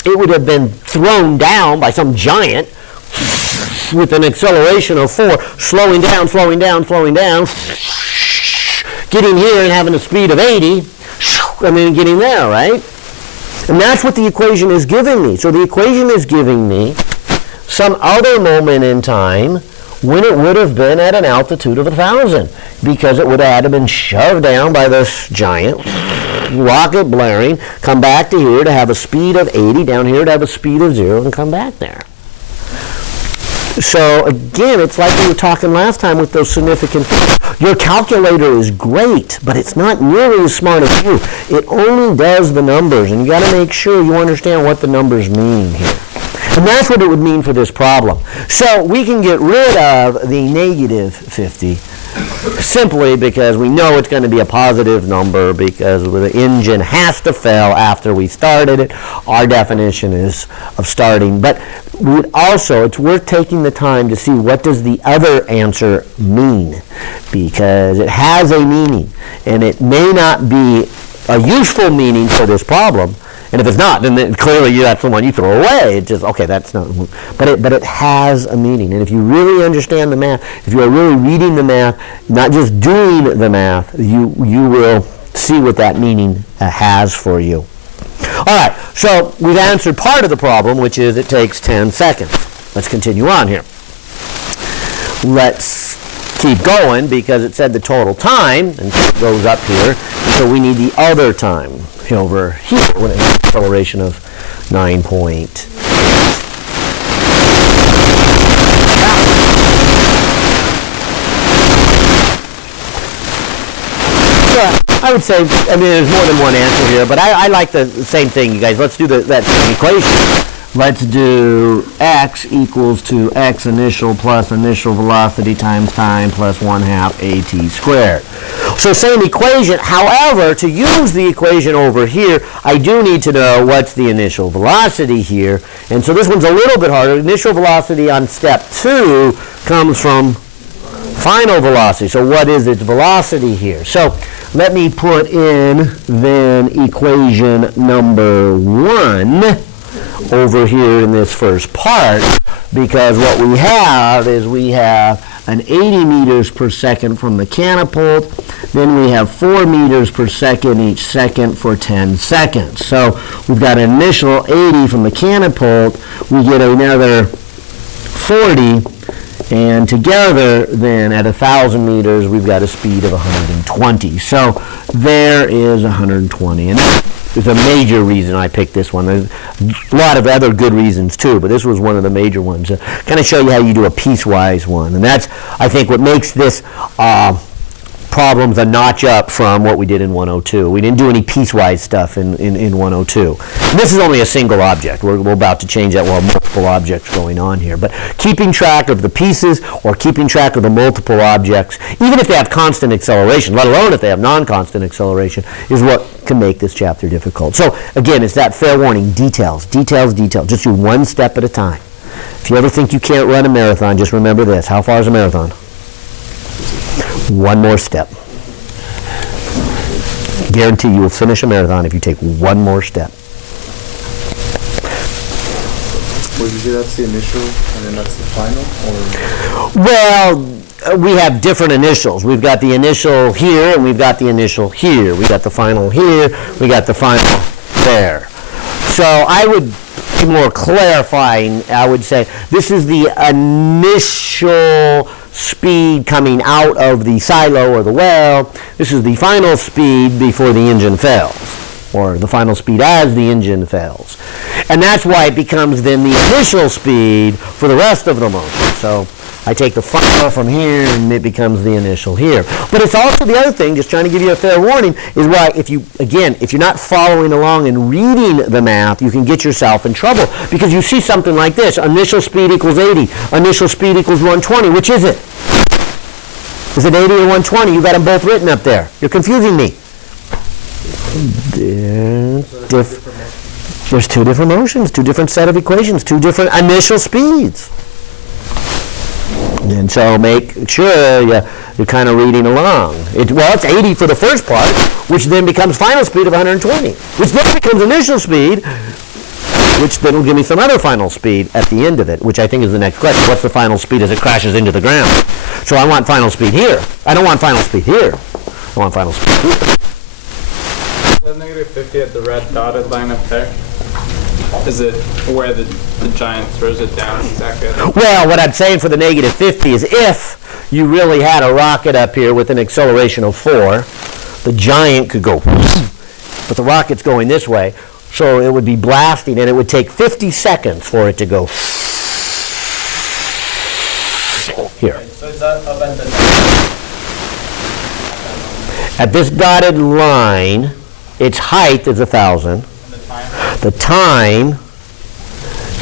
It would have been thrown down by some giant with an acceleration of 4, slowing down, slowing down, slowing down, getting here and having a speed of 80, and then getting there, right? And that's what the equation is giving me. So the equation is giving me some other moment in time when it would have been at an altitude of 1,000, because it would have had to been shoved down by this giant rocket blaring, come back to here to have a speed of 80, down here to have a speed of 0, and come back there. So again, it's like we were talking last time with those significant things. Your calculator is great, but it's not nearly as smart as you. It only does the numbers, and you got to make sure you understand what the numbers mean here. And that's what it would mean for this problem. So we can get rid of the negative 50 simply because we know it's going to be a positive number, because the engine has to fail after we started it. Our definition is of starting. But it's worth taking the time to see what does the other answer mean, because it has a meaning, and it may not be a useful meaning for this problem. And if it's not, then clearly that's the one you throw away. It's just, okay, that's not. But it has a meaning. And if you really understand the math, if you are really reading the math, not just doing the math, you will see what that meaning has for you. All right, so we've answered part of the problem, which is it takes 10 seconds. Let's continue on here. Let's keep going, because it said the total time, and it goes up here, so we need the other time over here, with an acceleration of 9.8. Well, I would say, I mean, there's more than one answer here, but I like the same thing, you guys. Let's do that same equation. Let's do x equals to x initial plus initial velocity times time plus 1/2 at squared. So same equation. However, to use the equation over here, I do need to know what's the initial velocity here. And so this one's a little bit harder. Initial velocity on step 2 comes from final velocity. So what is its velocity here? So let me put in then equation number 1 over here in this first part, because what we have is we have an 80 meters per second from the catapult, then we have 4 meters per second each second for 10 seconds. So we've got an initial 80 from the catapult, we get another 40, and together then at 1,000 meters we've got a speed of 120. So there is 120, and there's a major reason I picked this one. There's a lot of other good reasons too, but this was one of the major ones. Kind of show you how you do a piecewise one. And that's, I think, what makes this problems a notch up from what we did in 102. We didn't do any piecewise stuff in 102. And this is only a single object. We're about to change that. We'll have multiple objects going on here. But keeping track of the pieces or keeping track of the multiple objects, even if they have constant acceleration, let alone if they have non-constant acceleration, is what can make this chapter difficult. So again, it's that fair warning, details, details, details. Just do one step at a time. If you ever think you can't run a marathon, just remember this. How far is a marathon? One more step. Guarantee you will finish a marathon if you take one more step. Would you say that's the initial and then that's the final? Or? Well, we have different initials. We've got the initial here and we've got the initial here. We got the final here, we got the final there. So I would be more clarifying. I would say this is the initial speed coming out of the silo or the well. This is the final speed before the engine fails, or the final speed as the engine fails. And that's why it becomes then the initial speed for the rest of the motion. So I take the final from here and it becomes the initial here. But it's also the other thing, just trying to give you a fair warning, is why if you're not following along and reading the math, you can get yourself in trouble. Because you see something like this, initial speed equals 80, initial speed equals 120. Which is it? Is it 80 or 120? You got them both written up there. You're confusing me. There's two different motions, two different set of equations, two different initial speeds. And so make sure you're kind of reading along. It's 80 for the first part, which then becomes final speed of 120, which then becomes initial speed, which then will give me some other final speed at the end of it, which I think is the next question. What's the final speed as it crashes into the ground? So I want final speed here. I don't want final speed here. I want final speed here. The negative 50 at the red dotted line up there, is it where the giant throws it down exactly? Well, what I'm saying for the negative 50 is if you really had a rocket up here with an acceleration of 4, the giant could go, but the rocket's going this way, so it would be blasting, and it would take 50 seconds for it to go here. So is that event At this dotted line, its height is 1,000. The time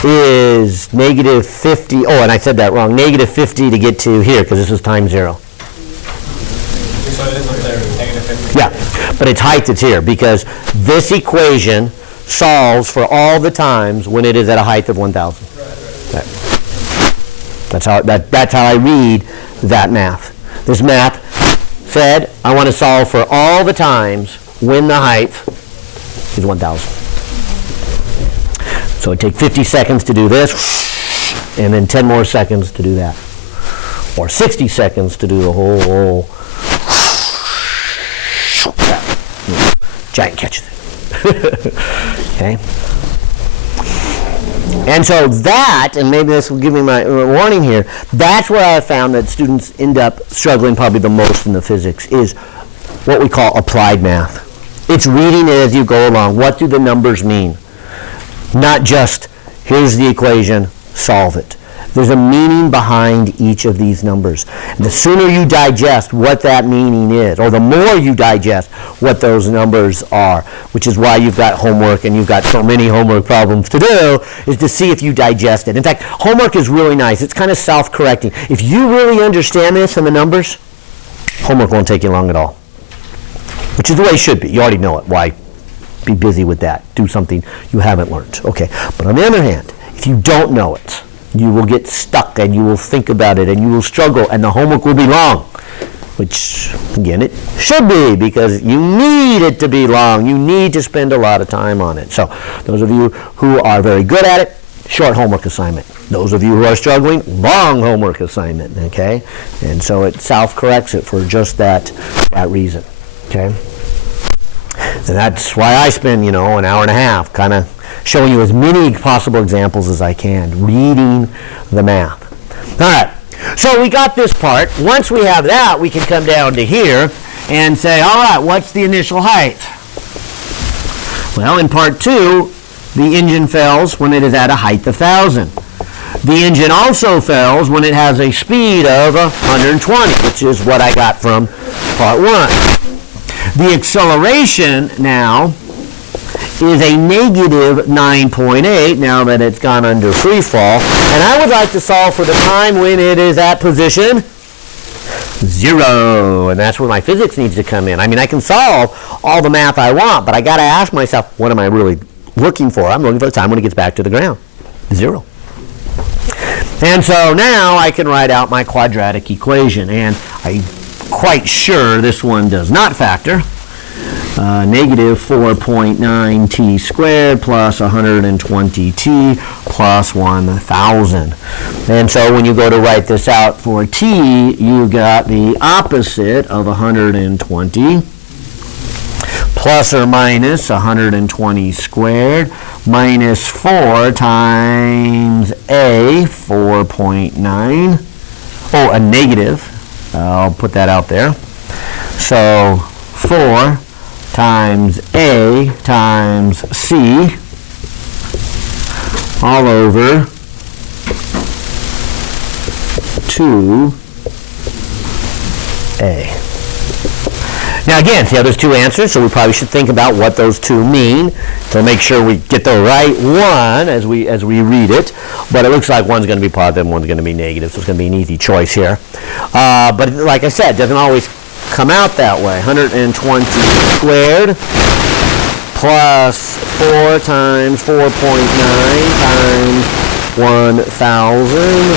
is negative 50. Oh, and I said that wrong. Negative 50 to get to here, because this is time 0. So it is up there, negative 50? Yeah, but its height is here, because this equation solves for all the times when it is at a height of 1,000. Right. That's how I read that math. This math said I want to solve for all the times when the height is 1,000. So it takes 50 seconds to do this, and then 10 more seconds to do that. Or 60 seconds to do the whole giant catches it. Okay? And so that, and maybe this will give me my warning here, that's where I found that students end up struggling probably the most in the physics, is what we call applied math. It's reading it as you go along. What do the numbers mean? Not just, here's the equation, solve it. There's a meaning behind each of these numbers. And the sooner you digest what that meaning is, or the more you digest what those numbers are, which is why you've got homework and you've got so many homework problems to do, is to see if you digest it. In fact, homework is really nice. It's kind of self-correcting. If you really understand this and the numbers, homework won't take you long at all. Which is the way it should be. You already know it. Why be busy with that? Do something you haven't learned. Okay. But on the other hand, if you don't know it, you will get stuck and you will think about it and you will struggle and the homework will be long, which again it should be, because you need it to be long. You need to spend a lot of time on it. So those of you who are very good at it, short homework assignment. Those of you who are struggling, long homework assignment, okay? And so it self-corrects it for just that reason, okay? And that's why I spend, an hour and a half kind of showing you as many possible examples as I can, reading the math. All right, so we got this part. Once we have that, we can come down to here and say, all right, what's the initial height? Well, in part 2, the engine fails when it is at a height of 1,000. The engine also fails when it has a speed of 120, which is what I got from part 1. The acceleration now is a negative 9.8 now that it's gone under free fall. And I would like to solve for the time when it is at position 0. And that's where my physics needs to come in. I mean, I can solve all the math I want, but I got to ask myself, what am I really looking for? I'm looking for the time when it gets back to the ground. 0. And so now I can write out my quadratic equation. And I'm quite sure this one does not factor. Negative 4.9t squared plus 120t plus 1,000. And so when you go to write this out for t, you got the opposite of 120 plus or minus 120 squared minus 4 times a 4.9. Oh, a negative. I'll put that out there. So 4 times a times c all over 2a. Now again, see how there's two answers, so we probably should think about what those two mean to make sure we get the right one as we read it. But it looks like one's going to be positive and one's going to be negative, so it's going to be an easy choice here. But like I said, it doesn't always come out that way. 120 squared plus 4 times 4.9 times 1,000,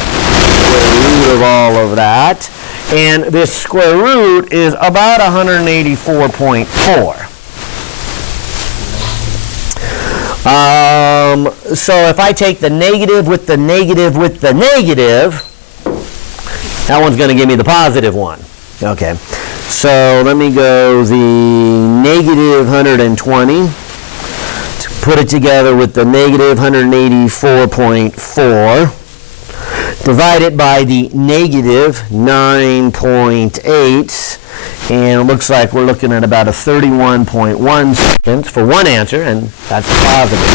square root of all of that. And this square root is about 184.4. So if I take the negative with the negative with the negative, that one's going to give me the positive one. Okay. So let me go the negative 120 to put it together with the negative 184.4. Divide it by the negative 9.8, and it looks like we're looking at about a 31.1 seconds for one answer, and that's positive.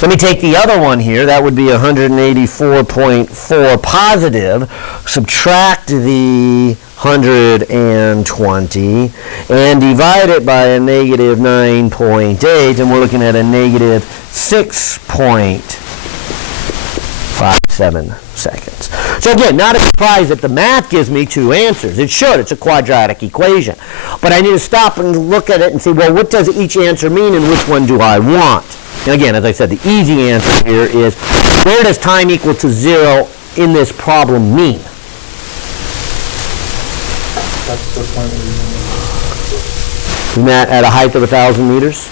Let me take the other one here. That would be 184.4 positive. Subtract the 120 and divide it by a negative 9.8, and we're looking at a negative 6.57 seconds. So again, not a surprise that the math gives me two answers. It should. It's a quadratic equation. But I need to stop and look at it and see, well, what does each answer mean and which one do I want? And again, as I said, the easy answer here is, where does time equal to 0 in this problem mean? That's the point where Isn't that at a height of 1,000 meters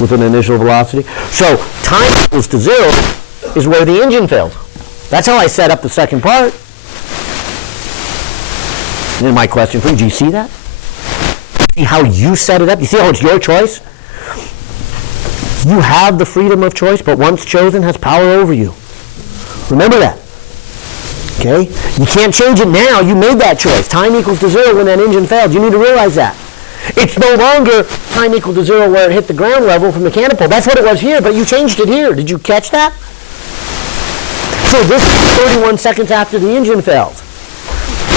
with an initial velocity? So time equals to 0 is where the engine failed. That's how I set up the second part. And then my question for you, do you see that? See how you set it up? You see how it's your choice? You have the freedom of choice, but once chosen has power over you. Remember that. Okay? You can't change it now. You made that choice. Time equals to 0 when that engine failed. You need to realize that. It's no longer time equal to 0 where it hit the ground level from the catapult. That's what it was here, but you changed it here. Did you catch that? So this is 31 seconds after the engine fails.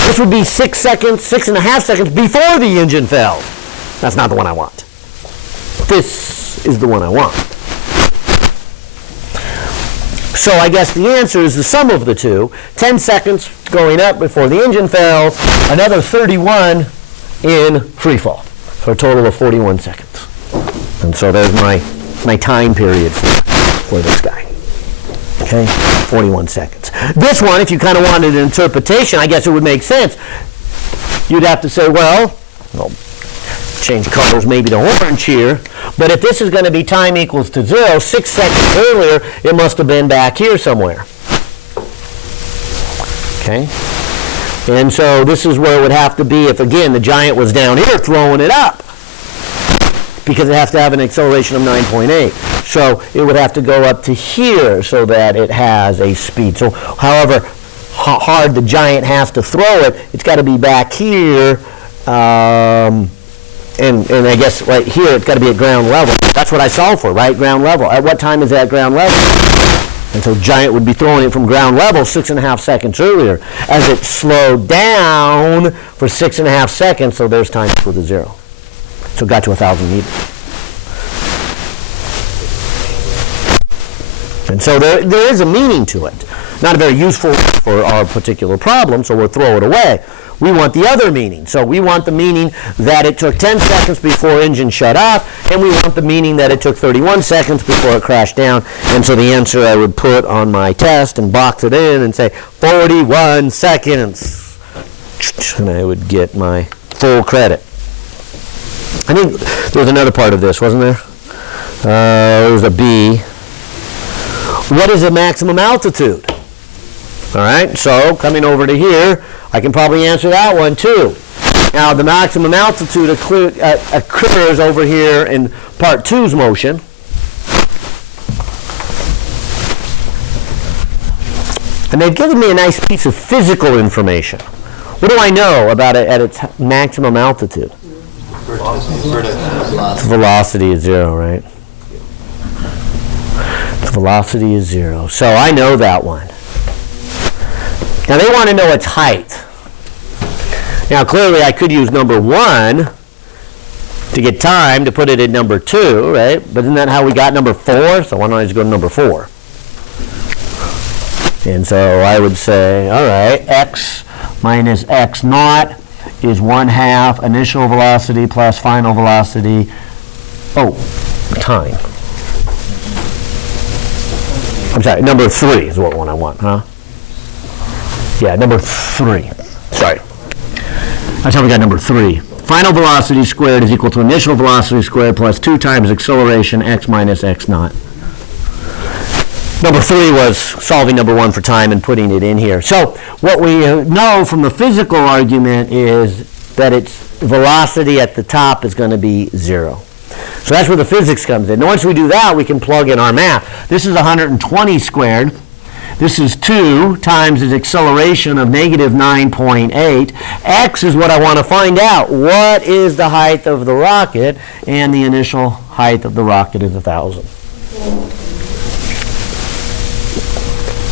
This would be 6 seconds, 6.5 seconds before the engine fails. That's not the one I want. This is the one I want. So I guess the answer is the sum of the two. 10 seconds going up before the engine fails, another 31 in free fall, for a total of 41 seconds. And so there's my time period for this guy. Okay, 41 seconds. This one, if you kind of wanted an interpretation, I guess it would make sense. You'd have to say, well, change colors maybe to orange here, but if this is going to be time equals to 0, 6 seconds earlier, it must have been back here somewhere. Okay? And so this is where it would have to be if, again, the giant was down here throwing it up, because it has to have an acceleration of 9.8. So it would have to go up to here so that it has a speed. So however hard the giant has to throw it, it's got to be back here, and I guess right here it's got to be at ground level. That's what I solved for, right? Ground level. At what time is that ground level? And so giant would be throwing it from ground level 6.5 seconds earlier. As it slowed down for 6.5 seconds, so there's time equal to 0. So it got to 1,000 meters. And so there is a meaning to it. Not very useful for our particular problem, so we'll throw it away. We want the other meaning. So we want the meaning that it took 10 seconds before engine shut off, and we want the meaning that it took 31 seconds before it crashed down. And so the answer I would put on my test and box it in and say 41 seconds. And I would get my full credit. I think there was another part of this, wasn't there? There was a B. What is the maximum altitude? All right, so coming over to here, I can probably answer that one too. Now, the maximum altitude occurs over here in part 2's motion. And they've given me a nice piece of physical information. What do I know about it at its maximum altitude? Its velocity is 0, right? Its velocity is 0. So I know that one. Now they want to know its height. Now clearly I could use number 1 to get time to put it at number 2, right? But isn't that how we got number 4? So why don't I just go to number 4? And so I would say, all right, x minus x naught is 1/2 initial velocity plus final velocity. Oh, time. I'm sorry, number 3 is what one I want, huh? Yeah, number 3. Sorry. That's how we got number 3. Final velocity squared is equal to initial velocity squared plus 2 times acceleration x minus x naught. Number 3 was solving number 1 for time and putting it in here. So what we know from the physical argument is that its velocity at the top is going to be 0. So that's where the physics comes in. And once we do that, we can plug in our math. This is 120 squared. This is 2 times its acceleration of negative 9.8. X is what I want to find out. What is the height of the rocket? And the initial height of the rocket is 1,000.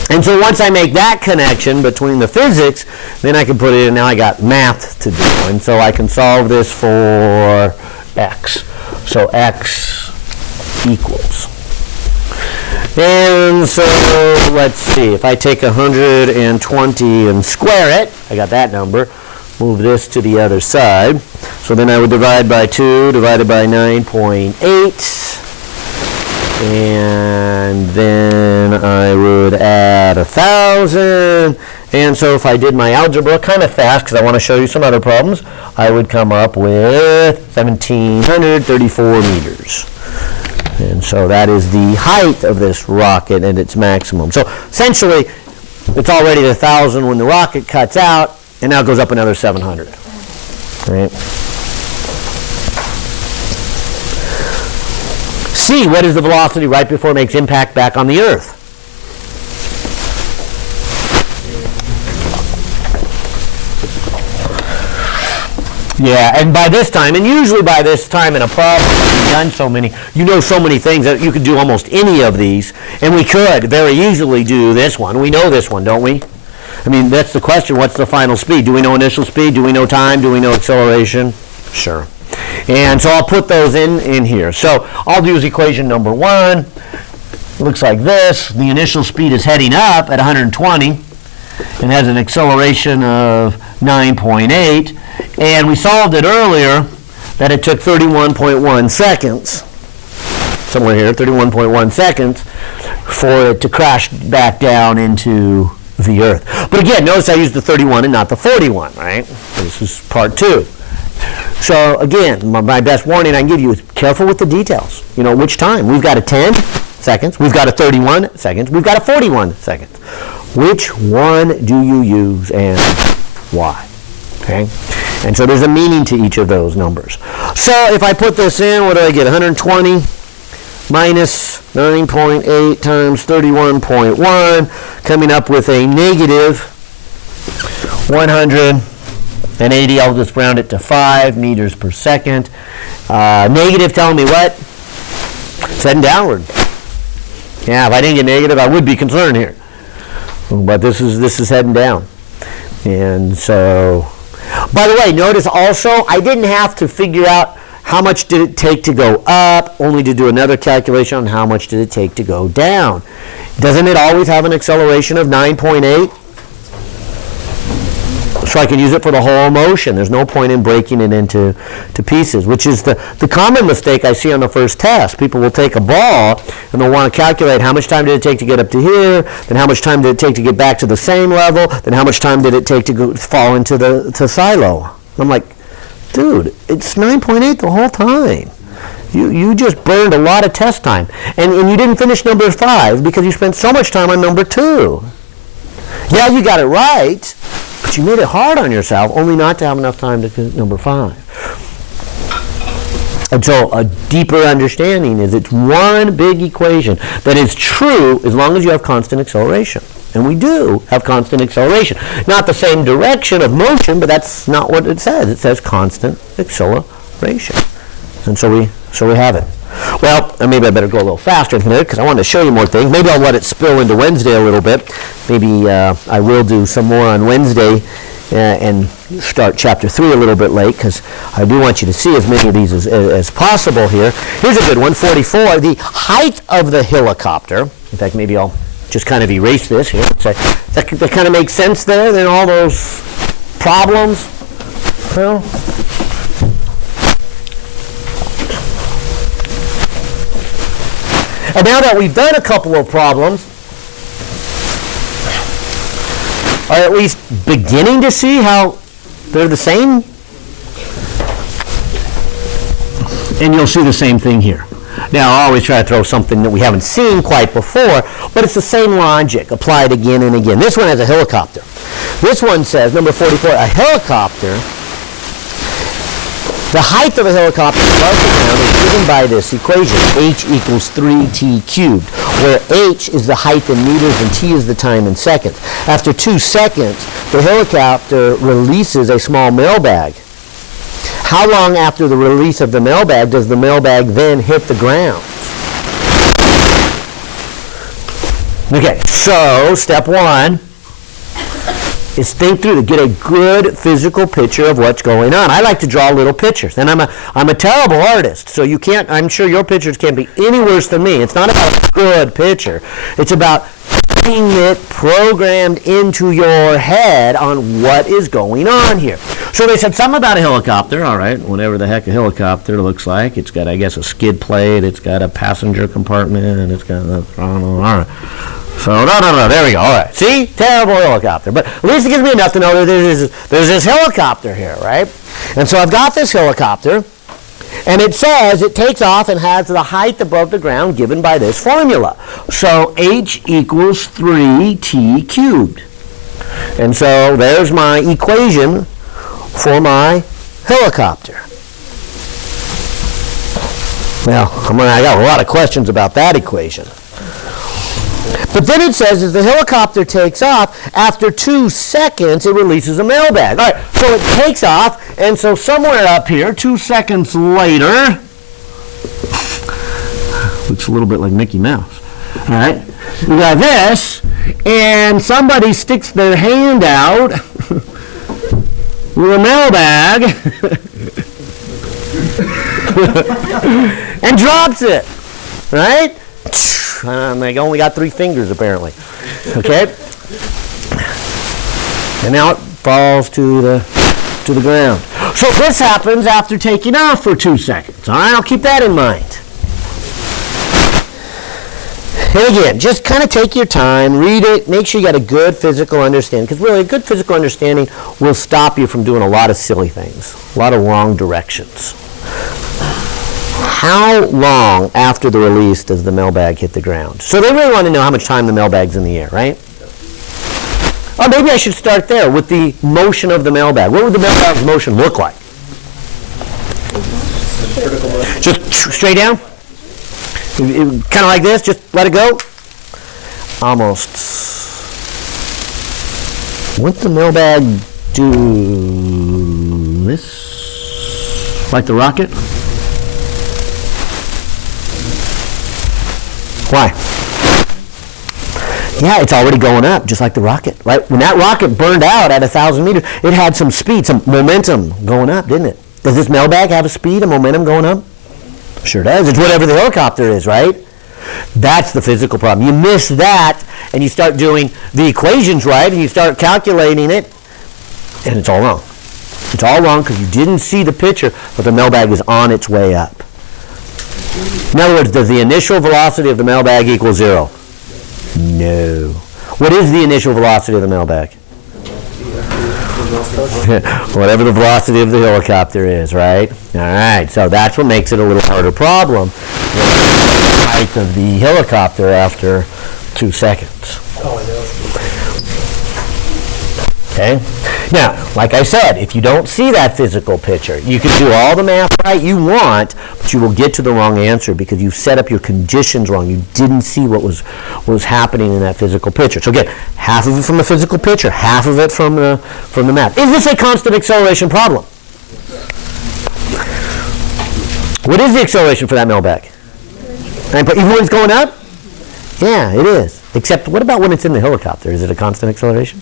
And so once I make that connection between the physics, then I can put it in. Now I got math to do. And so I can solve this for x. So x equals. And so let's see. If I take 120 and square it, I got that number. Move this to the other side. So then I would divide by 2 divided by 9.8. And then I would add 1,000. And so if I did my algebra kind of fast, because I want to show you some other problems, I would come up with 1,734 meters. And so that is the height of this rocket at its maximum. So essentially, it's already 1,000 when the rocket cuts out, and now it goes up another 700. Right? C, what is the velocity right before it makes impact back on the Earth? Yeah, and by this time, and usually by this time in a problem, done so many, you know so many things that you could do almost any of these, and we could very easily do this one. We know this one, don't we? I mean, that's the question, what's the final speed? Do we know initial speed? Do we know time? Do we know acceleration? Sure. And so I'll put those in here. So I'll use equation number 1. It looks like this. The initial speed is heading up at 120 and has an acceleration of 9.8. And we solved it earlier that it took 31.1 seconds, somewhere here, 31.1 seconds, for it to crash back down into the Earth. But again, notice I used the 31 and not the 41, right? This is part 2. So again, my best warning I can give you is careful with the details. You know, which time? We've got a 10 seconds, we've got a 31 seconds, we've got a 41 seconds. Which one do you use and why? Okay? And so there's a meaning to each of those numbers. So if I put this in, what do I get? 120 minus 9.8 times 31.1, coming up with a negative 180. I'll just round it to 5 meters per second. Negative telling me what? It's heading downward. Yeah, if I didn't get negative, I would be concerned here. But this is heading down. And so, by the way, notice also I didn't have to figure out how much did it take to go up, only to do another calculation on how much did it take to go down. Doesn't it always have an acceleration of 9.8? So I can use it for the whole motion. There's no point in breaking it into pieces, which is the common mistake I see on the first test. People will take a ball and they'll want to calculate how much time did it take to get up to here, then how much time did it take to get back to the same level, then how much time did it take to fall into the silo. I'm like, dude, it's 9.8 the whole time. You just burned a lot of test time. And you didn't finish number 5 because you spent so much time on number 2. Yeah, you got it right, but you made it hard on yourself only not to have enough time to get number 5. And so a deeper understanding is it's one big equation that is true as long as you have constant acceleration. And we do have constant acceleration. Not the same direction of motion, but that's not what it says. It says constant acceleration. And so we have it. Well, maybe I better go a little faster because I want to show you more things. Maybe I'll let it spill into Wednesday a little bit. Maybe I will do some more on Wednesday and start chapter 3 a little bit late because I do want you to see as many of these as possible here. Here's a good one, 44. The height of the helicopter. In fact, maybe I'll just kind of erase this here. So that kind of makes sense there, then all those problems. Well, and now that we've done a couple of problems, are at least beginning to see how they're the same? And you'll see the same thing here. Now, I always try to throw something that we haven't seen quite before, but it's the same logic applied again and again. This one has a helicopter. This one says, number 44, a helicopter. The height of a helicopter above the ground is given by this equation, h equals 3t cubed, where h is the height in meters and t is the time in seconds. After 2 seconds, the helicopter releases a small mailbag. How long after the release of the mailbag does the mailbag then hit the ground? Okay, so step 1 is think through to get a good physical picture of what's going on. I like to draw little pictures, and I'm a terrible artist, so you can't. I'm sure your pictures can't be any worse than me. It's not about a good picture. It's about getting it programmed into your head on what is going on here. So they said something about a helicopter. All right, whatever the heck a helicopter looks like. It's got, I guess, a skid plate. It's got a passenger compartment, and it's got a. All right. So, no, there we go. All right. See? Terrible helicopter. But at least it gives me enough to know that there's this helicopter here, right? And so I've got this helicopter, and it says it takes off and has the height above the ground given by this formula. So h equals 3t cubed. And so there's my equation for my helicopter. Well, I got a lot of questions about that equation. But then it says as the helicopter takes off, after 2 seconds, it releases a mailbag. All right, so it takes off, and so somewhere up here, 2 seconds later, Looks a little bit like Mickey Mouse. All right, we got this, and somebody sticks their hand out with a mailbag and drops it, right? And they only got 3 fingers apparently, okay? And now it falls to the ground. So this happens after taking off for 2 seconds, all right? I'll keep that in mind. And again, just kind of take your time, read it, make sure you got a good physical understanding, because really a good physical understanding will stop you from doing a lot of silly things, a lot of wrong directions. How long after the release does the mailbag hit the ground? So they really want to know how much time the mailbag's in the air, right? Oh, maybe I should start there with the motion of the mailbag. What would the mailbag's motion look like? Just straight down? Kind of like this, just let it go? Almost. Wouldn't the mailbag do this? Like the rocket? Why? Yeah, it's already going up, just like the rocket, right? When that rocket burned out at 1,000 meters, it had some speed, some momentum going up, didn't it? Does this mailbag have a speed, a momentum going up? Sure does. It's whatever the helicopter is, right? That's the physical problem. You miss that, and you start doing the equations right, and you start calculating it, and it's all wrong. It's all wrong because you didn't see the picture, but the mailbag is on its way up. In other words, does the initial velocity of the mailbag equal 0? No. What is the initial velocity of the mailbag? Whatever the velocity of the helicopter is, right? All right, so that's what makes it a little harder problem. The height of the helicopter after 2 seconds. Okay? Now, like I said, if you don't see that physical picture, you can do all the math right you want, but you will get to the wrong answer because you set up your conditions wrong. You didn't see what was happening in that physical picture. So again, half of it from the physical picture, half of it from the math. Is this a constant acceleration problem? What is the acceleration for that mailbag? Even when it's going up? Yeah, it is. Except, what about when it's in the helicopter? Is it a constant acceleration?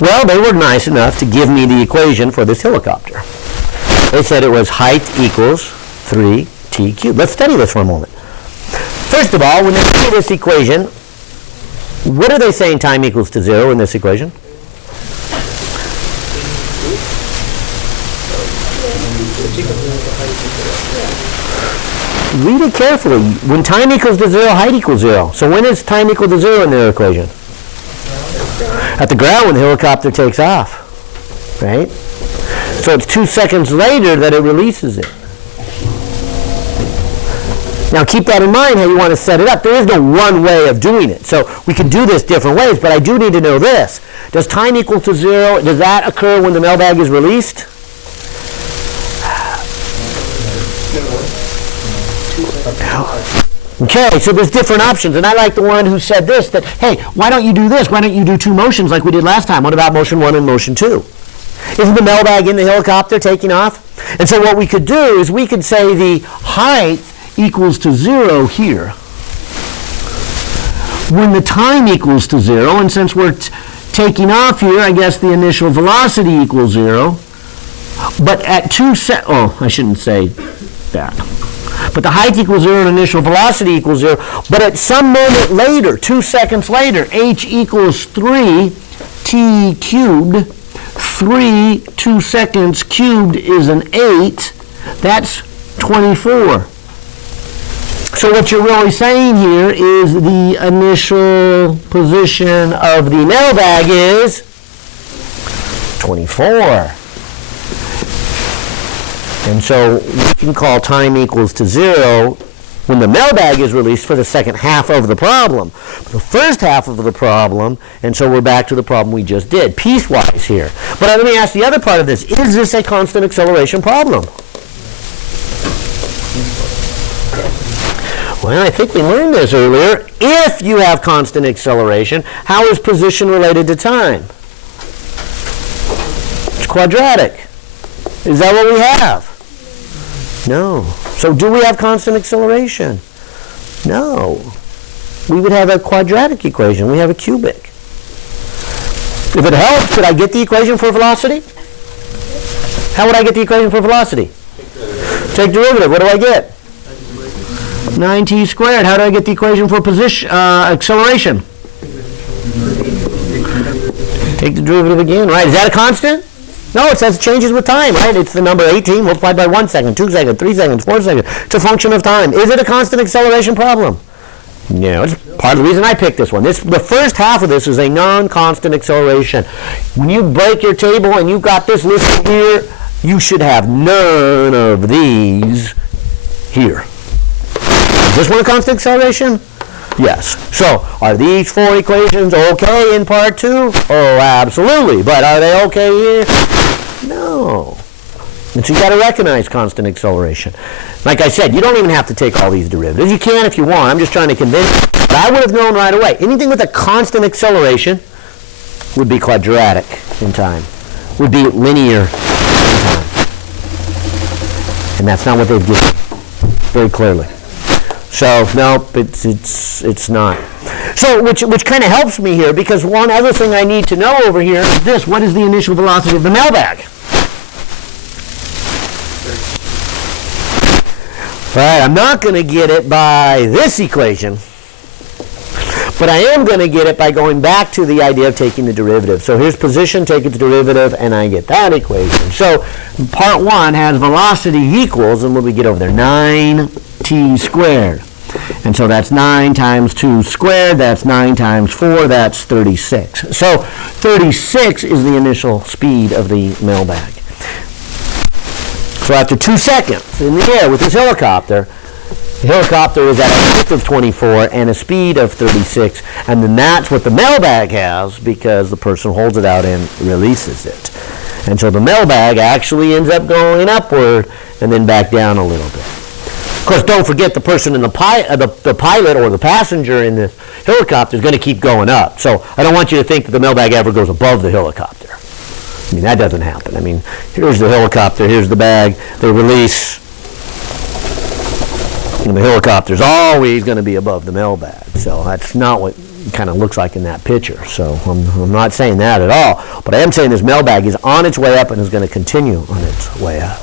Well, they were nice enough to give me the equation for this helicopter. They said it was height equals 3t cubed. Let's study this for a moment. First of all, when they give me this equation, what are they saying time equals to 0 in this equation? Read it carefully. When time equals to 0, height equals 0. So when is time equal to 0 in their equation? At the ground when the helicopter takes off, right? So it's 2 seconds later that it releases it. Now keep that in mind how you want to set it up. There is no one way of doing it. So we can do this different ways, but I do need to know this. Does time equal to 0, does that occur when the mailbag is released? Okay, so there's different options, and I like the one who said this, that, hey, why don't you do this? Why don't you do 2 motions like we did last time? What about motion 1 and motion 2? Isn't the mailbag in the helicopter taking off? And so what we could do is we could say the height equals to 0 here. When the time equals to 0, and since we're taking off here, I guess the initial velocity equals 0. But at 2 seconds, oh, I shouldn't say that. But the height equals 0 and initial velocity equals 0. But at some moment later, 2 seconds later, h equals 3t cubed. 2 seconds cubed is an 8. That's 24. So what you're really saying here is the initial position of the mailbag is 24. And so we can call time equals to 0 when the mailbag is released for the second half of the problem. The first half of the problem, and so we're back to the problem we just did, piecewise here. But let me ask the other part of this. Is this a constant acceleration problem? Well, I think we learned this earlier. If you have constant acceleration, how is position related to time? It's quadratic. Is that what we have? No. So do we have constant acceleration? No. We would have a quadratic equation. We have a cubic. If it helps, could I get the equation for velocity? How would I get the equation for velocity? Take derivative. What do I get? 9t squared. How do I get the equation for position acceleration? Take the derivative again, right? Is that a constant? No, it says it changes with time, right? It's the number 18 multiplied by 1 second, 2 seconds, 3 seconds, 4 seconds. It's a function of time. Is it a constant acceleration problem? No, it's part of the reason I picked this one. The first half of this is a non-constant acceleration. When you break your table and you've got this listed here, you should have none of these here. Is this one a constant acceleration? Yes. So, are these 4 equations okay in part 2? Oh, absolutely. But are they okay here? No. And so you got to recognize constant acceleration. Like I said, you don't even have to take all these derivatives. You can if you want. I'm just trying to convince you. But I would have known right away. Anything with a constant acceleration would be quadratic in time, would be linear in time. And that's not what they've given very clearly. So, no, it's not. So, which kind of helps me here, because one other thing I need to know over here is this. What is the initial velocity of the mailbag? All right, I'm not going to get it by this equation, but I am going to get it by going back to the idea of taking the derivative. So here's position, take its derivative, and I get that equation. So part 1 has velocity equals, and what do we get over there? 9t squared. And so that's 9 times 2 squared. That's 9 times 4. That's 36. So 36 is the initial speed of the mailbag. So after 2 seconds in the air with this helicopter, the helicopter is at a height of 24 and a speed of 36, and then that's what the mailbag has because the person holds it out and releases it. And so the mailbag actually ends up going upward and then back down a little bit. Of course, don't forget the person in the pilot or the passenger in the helicopter is going to keep going up. So I don't want you to think that the mailbag ever goes above the helicopter. I mean, that doesn't happen. I mean, here's the helicopter, here's the bag, they release, and the helicopter's always going to be above the mailbag. So that's not what it kind of looks like in that picture. So I'm not saying that at all. But I am saying this mailbag is on its way up and is going to continue on its way up.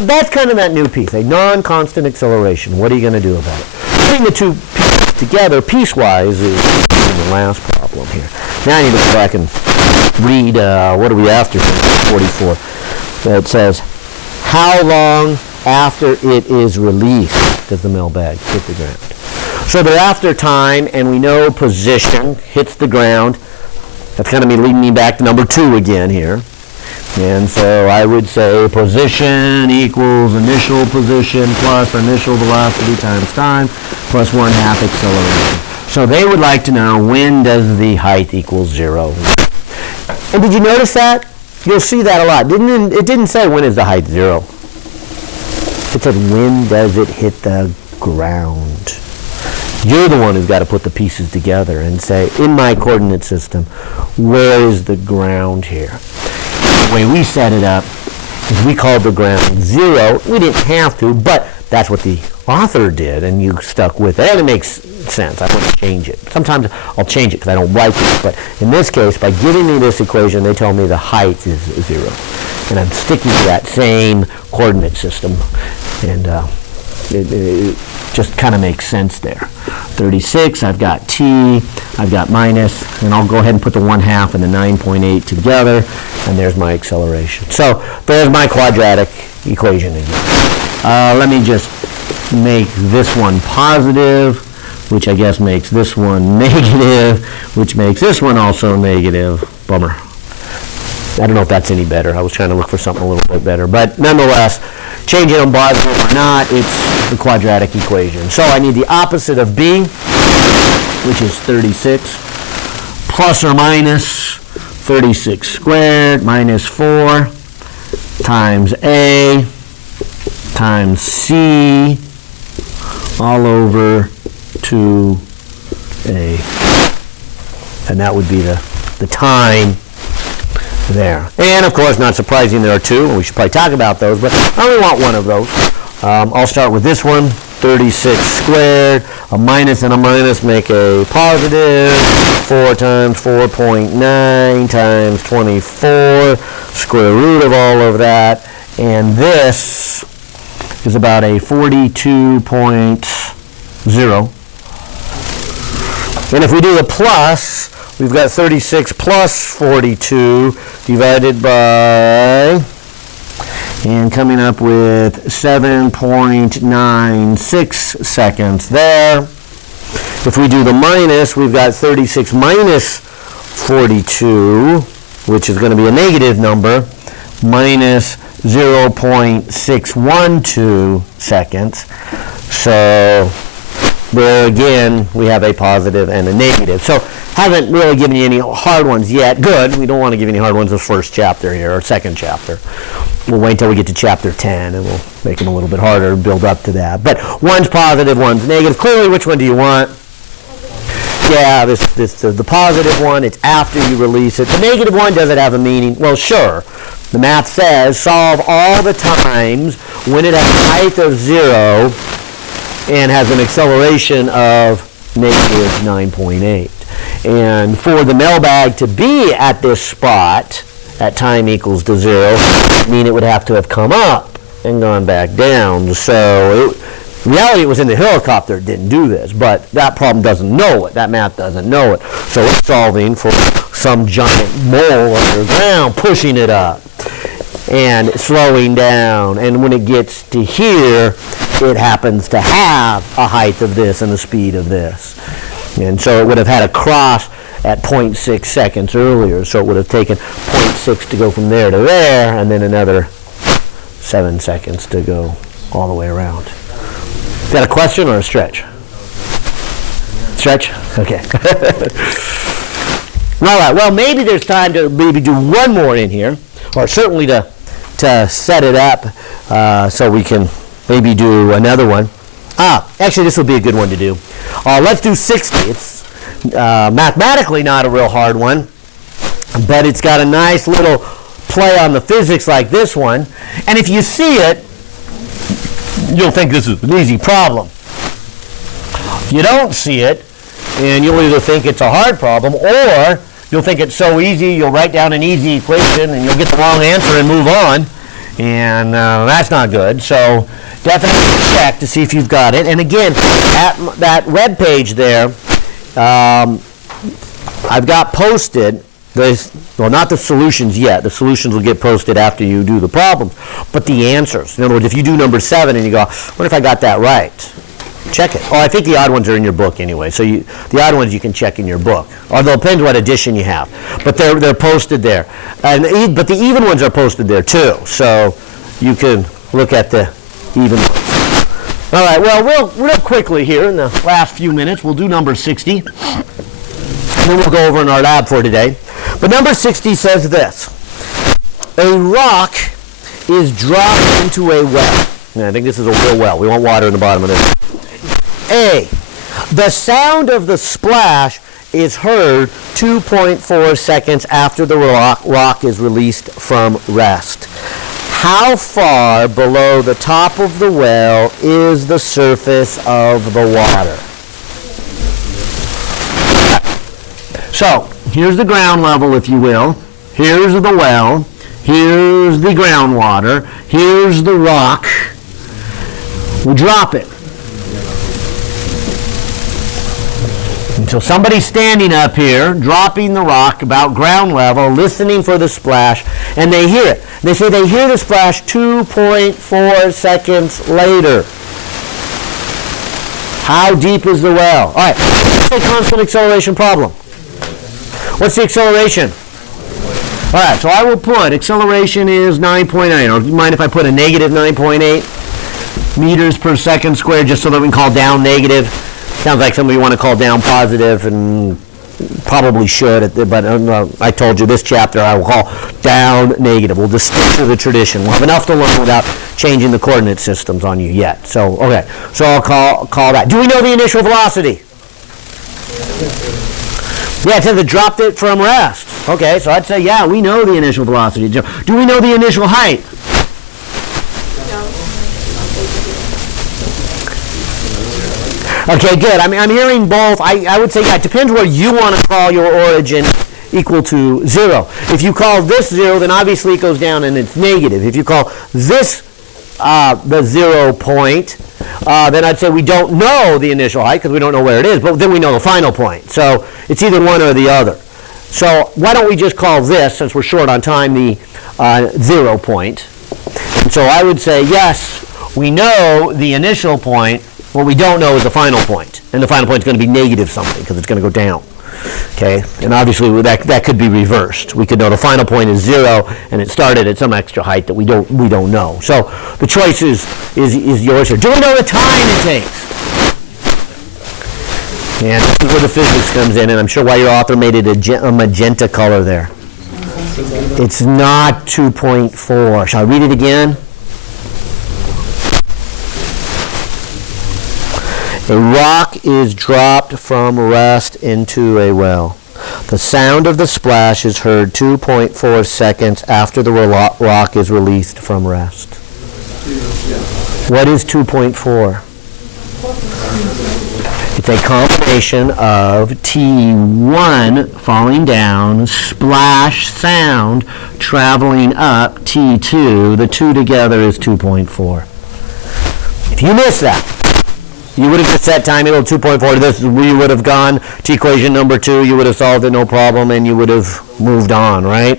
That's kind of that new piece, a non-constant acceleration. What are you going to do about it? Putting the two pieces together piecewise is the last problem here. Now I need to go back and read, what are we after? 44. It says, how long after it is released does the mailbag hit the ground? So they're after time, and we know position hits the ground. That's kind of leading me back to number 2 again here. And so I would say position equals initial position plus initial velocity times time plus 1/2 acceleration. So they would like to know, when does the height equal 0? And did you notice that? You'll see that a lot. It didn't say when is the height 0. It said when does it hit the ground. You're the one who's got to put the pieces together and say, in my coordinate system, where is the ground here? The way we set it up is we called the ground 0. We didn't have to, but that's what the author did, and you stuck with it. And it makes sense. I want to change it. Sometimes I'll change it because I don't like it. But in this case, by giving me this equation, they tell me the height is 0. And I'm sticking to that same coordinate system. And it just kind of makes sense there. 36, I've got t, I've got minus, and I'll go ahead and put the 1/2 and the 9.8 together, and there's my acceleration. So there's my quadratic equation again. Let me just make this one positive, which I guess makes this one negative, which makes this one also negative. Bummer. I don't know if that's any better. I was trying to look for something a little bit better. But nonetheless, changing them positive or not, it's the quadratic equation. So I need the opposite of b, which is 36, plus or minus 36 squared minus 4 times a times c all over 2a. And that would be the time there. And of course, not surprising, there are two, and we should probably talk about those, but I only want one of those. I'll start with this one, 36 squared. A minus and a minus make a positive. 4 times 4.9 times 24, square root of all of that. And this is about a 42.0. And if we do the plus, we've got 36 plus 42 divided by, and coming up with 7.96 seconds there. If we do the minus, we've got 36 minus 42, which is going to be a negative number, minus 0.612 seconds. So there again, we have a positive and a negative. So haven't really given you any hard ones yet. Good. We don't want to give you any hard ones this first chapter here, or second chapter. We'll wait until we get to chapter 10, and we'll make them a little bit harder, build up to that. But one's positive, one's negative. Clearly, which one do you want? Yeah, the positive one, it's after you release it. The negative one, does it have a meaning? Well, sure. The math says solve all the times when it has a height of 0 and has an acceleration of negative 9.8. And for the mailbag to be at this spot at time equals to 0, I mean it would have to have come up and gone back down. So in reality, it was in the helicopter, it didn't do this, but that problem doesn't know it. That math doesn't know it. So it's solving for some giant mole underground, pushing it up and slowing down. And when it gets to here, it happens to have a height of this and a speed of this. And so it would have had a cross at 0.6 seconds earlier. So it would have taken 0.6 to go from there to there, and then another 7 seconds to go all the way around. Is that a question or a stretch? Stretch? Okay. All right. Well, maybe there's time to maybe do one more in here, or certainly to set it up so we can maybe do another one. Actually, this will be a good one to do. Let's do 60. It's mathematically not a real hard one, but it's got a nice little play on the physics like this one. And if you see it, you'll think this is an easy problem. If you don't see it, and you'll either think it's a hard problem, or you'll think it's so easy, you'll write down an easy equation, and you'll get the wrong answer and move on. And that's not good. So definitely check to see if you've got it. And again, at that web page there, I've got posted, well, not the solutions yet. The solutions will get posted after you do the problems, but the answers. In other words, if you do number 7 and you go, what if I got that right? Check it. Oh, I think the odd ones are in your book anyway. So the odd ones you can check in your book. Although it depends what edition you have. But they're posted there. But the even ones are posted there too. So you can look at the even ones. All right, well, real quickly here in the last few minutes, we'll do number 60. And then we'll go over in our lab for today. But number 60 says this. A rock is dropped into a well. Now, I think this is a real well. We want water in the bottom of this. A, the sound of the splash is heard 2.4 seconds after the rock is released from rest. How far below the top of the well is the surface of the water? So, here's the ground level, if you will. Here's the well. Here's the groundwater. Here's the rock. We drop it. And so somebody's standing up here, dropping the rock about ground level, listening for the splash, and they hear it. They say they hear the splash 2.4 seconds later. How deep is the well? All right, let's say constant acceleration problem. What's the acceleration? All right, so I will put acceleration is 9.9, or do you mind if I put a negative 9.8 meters per second squared, just so that we can call down negative? Sounds like somebody want to call down positive, and probably should, but I told you this chapter I will call down negative. We'll just stick to the tradition. We'll have enough to learn without changing the coordinate systems on you yet. So, okay, so I'll call that. Do we know the initial velocity? Yeah, it says it dropped it from rest. Okay, so I'd say, yeah, we know the initial velocity. Do we know the initial height? Okay, good. I'm hearing both. I would say, yeah, it depends where you want to call your origin equal to 0. If you call this 0, then obviously it goes down and it's negative. If you call this the 0 point, then I'd say we don't know the initial height because we don't know where it is, but then we know the final point. So it's either one or the other. So why don't we just call this, since we're short on time, the 0 point. And so I would say, yes, we know the initial point. What we don't know is the final point. And the final point is going to be negative something because it's going to go down. Okay? And obviously that could be reversed. We could know the final point is 0 and it started at some extra height that we don't know. So the choice is yours here. Do we know the time it takes? And this is where the physics comes in, and I'm sure why your author made it a magenta color there. It's not 2.4. Shall I read it again? A rock is dropped from rest into a well. The sound of the splash is heard 2.4 seconds after the rock is released from rest. What is 2.4? It's a combination of T1 falling down, splash sound traveling up T2. The two together is 2.4. If you miss that, you would have just set time equal to 2.4 to this. We would have gone to equation number 2. You would have solved it, no problem, and you would have moved on, right?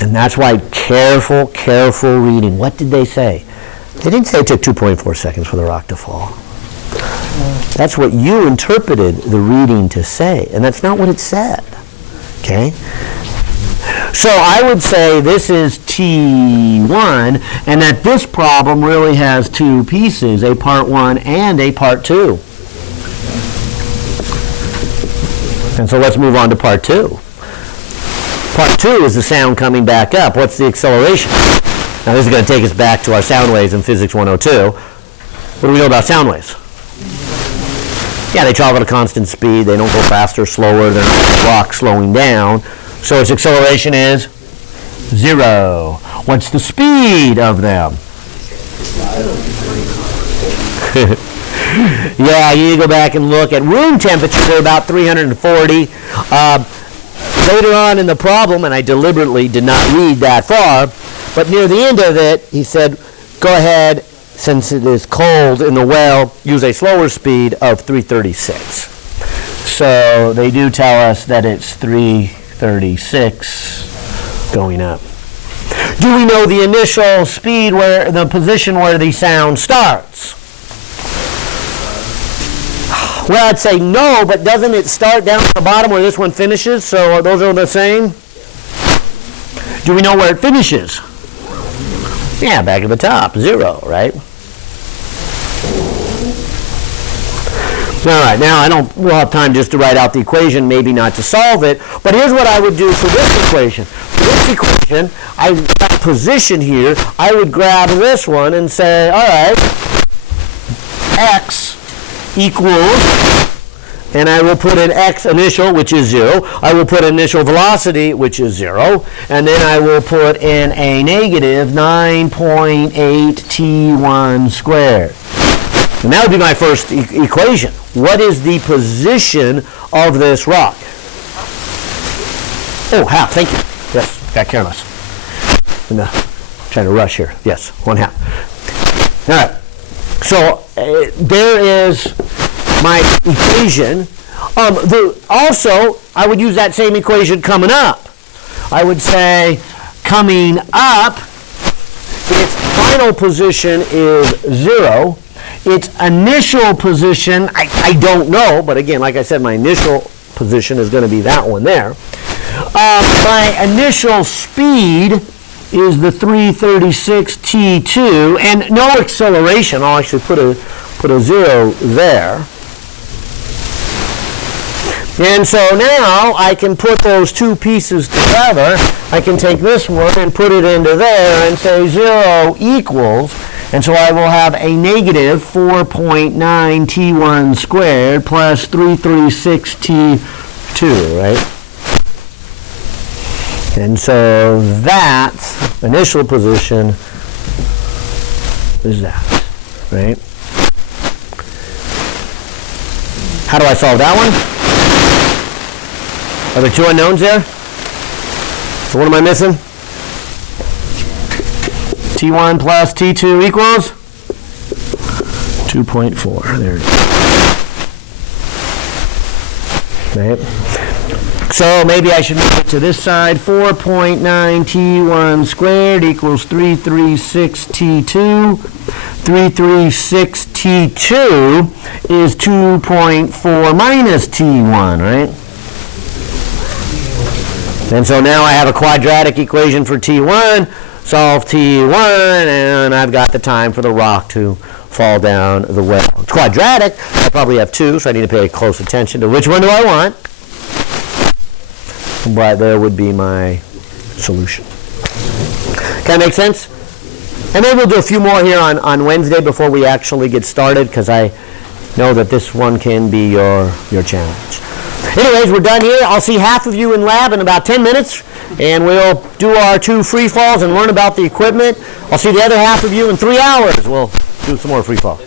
And that's why careful reading. What did they say? They didn't say it took 2.4 seconds for the rock to fall. That's what you interpreted the reading to say, and that's not what it said. Okay? So I would say this is T1, and that this problem really has two pieces, a part 1 and a part 2. And so let's move on to part 2. Part 2 is the sound coming back up. What's the acceleration? Now this is going to take us back to our sound waves in Physics 102. What do we know about sound waves? Yeah, they travel at a constant speed. They don't go faster, slower. They're not rock slowing down. So its acceleration is 0. What's the speed of them? Yeah, you need to go back and look at room temperature. They're about 340. Later on in the problem, and I deliberately did not read that far, but near the end of it, he said, go ahead, since it is cold in the well, use a slower speed of 336. So they do tell us that it's 336 going up. Do we know the initial speed, where the position where the sound starts? Well, I'd say no, but doesn't it start down at the bottom where this one finishes? So those are the same? Do we know where it finishes? Yeah, back at the top, 0, right? All right, now we'll have time just to write out the equation, maybe not to solve it, but here's what I would do for this equation. For this equation, I've got a position here. I would grab this one and say, all right, x equals, and I will put in x initial, which is 0. I will put initial velocity, which is 0. And then I will put in a negative 9.8 t1 squared. And that would be my first equation. What is the position of this rock? Oh, half. Thank you. Yes, got careless. Trying to rush here. Yes, 1/2. All right. So there is my equation. Also, I would use that same equation coming up. I would say coming up, its final position is 0. Its initial position, I don't know, but again, like I said, my initial position is going to be that one there. My initial speed is the 336 T2, and no acceleration. I'll actually put a 0 there. And so now I can put those two pieces together. I can take this one and put it into there and say 0 equals, and so I will have a negative 4.9 t1 squared plus 336 t2, right? And so that initial position is that, right? How do I solve that one? Are there two unknowns there? So what am I missing? T1 plus T2 equals 2.4. There it is. Right? So maybe I should move it to this side. 4.9 T1 squared equals 336 T2. 336 T2 is 2.4 minus T1, right? And so now I have a quadratic equation for T1, solve T1, and I've got the time for the rock to fall down the well. It's quadratic. I probably have two, so I need to pay close attention to which one do I want. But there would be my solution. Can that make sense? And maybe we'll do a few more here on Wednesday before we actually get started, because I know that this one can be your challenge. Anyways, we're done here. I'll see half of you in lab in about 10 minutes, and we'll do our 2 free falls and learn about the equipment. I'll see the other half of you in 3 hours. We'll do some more free fall.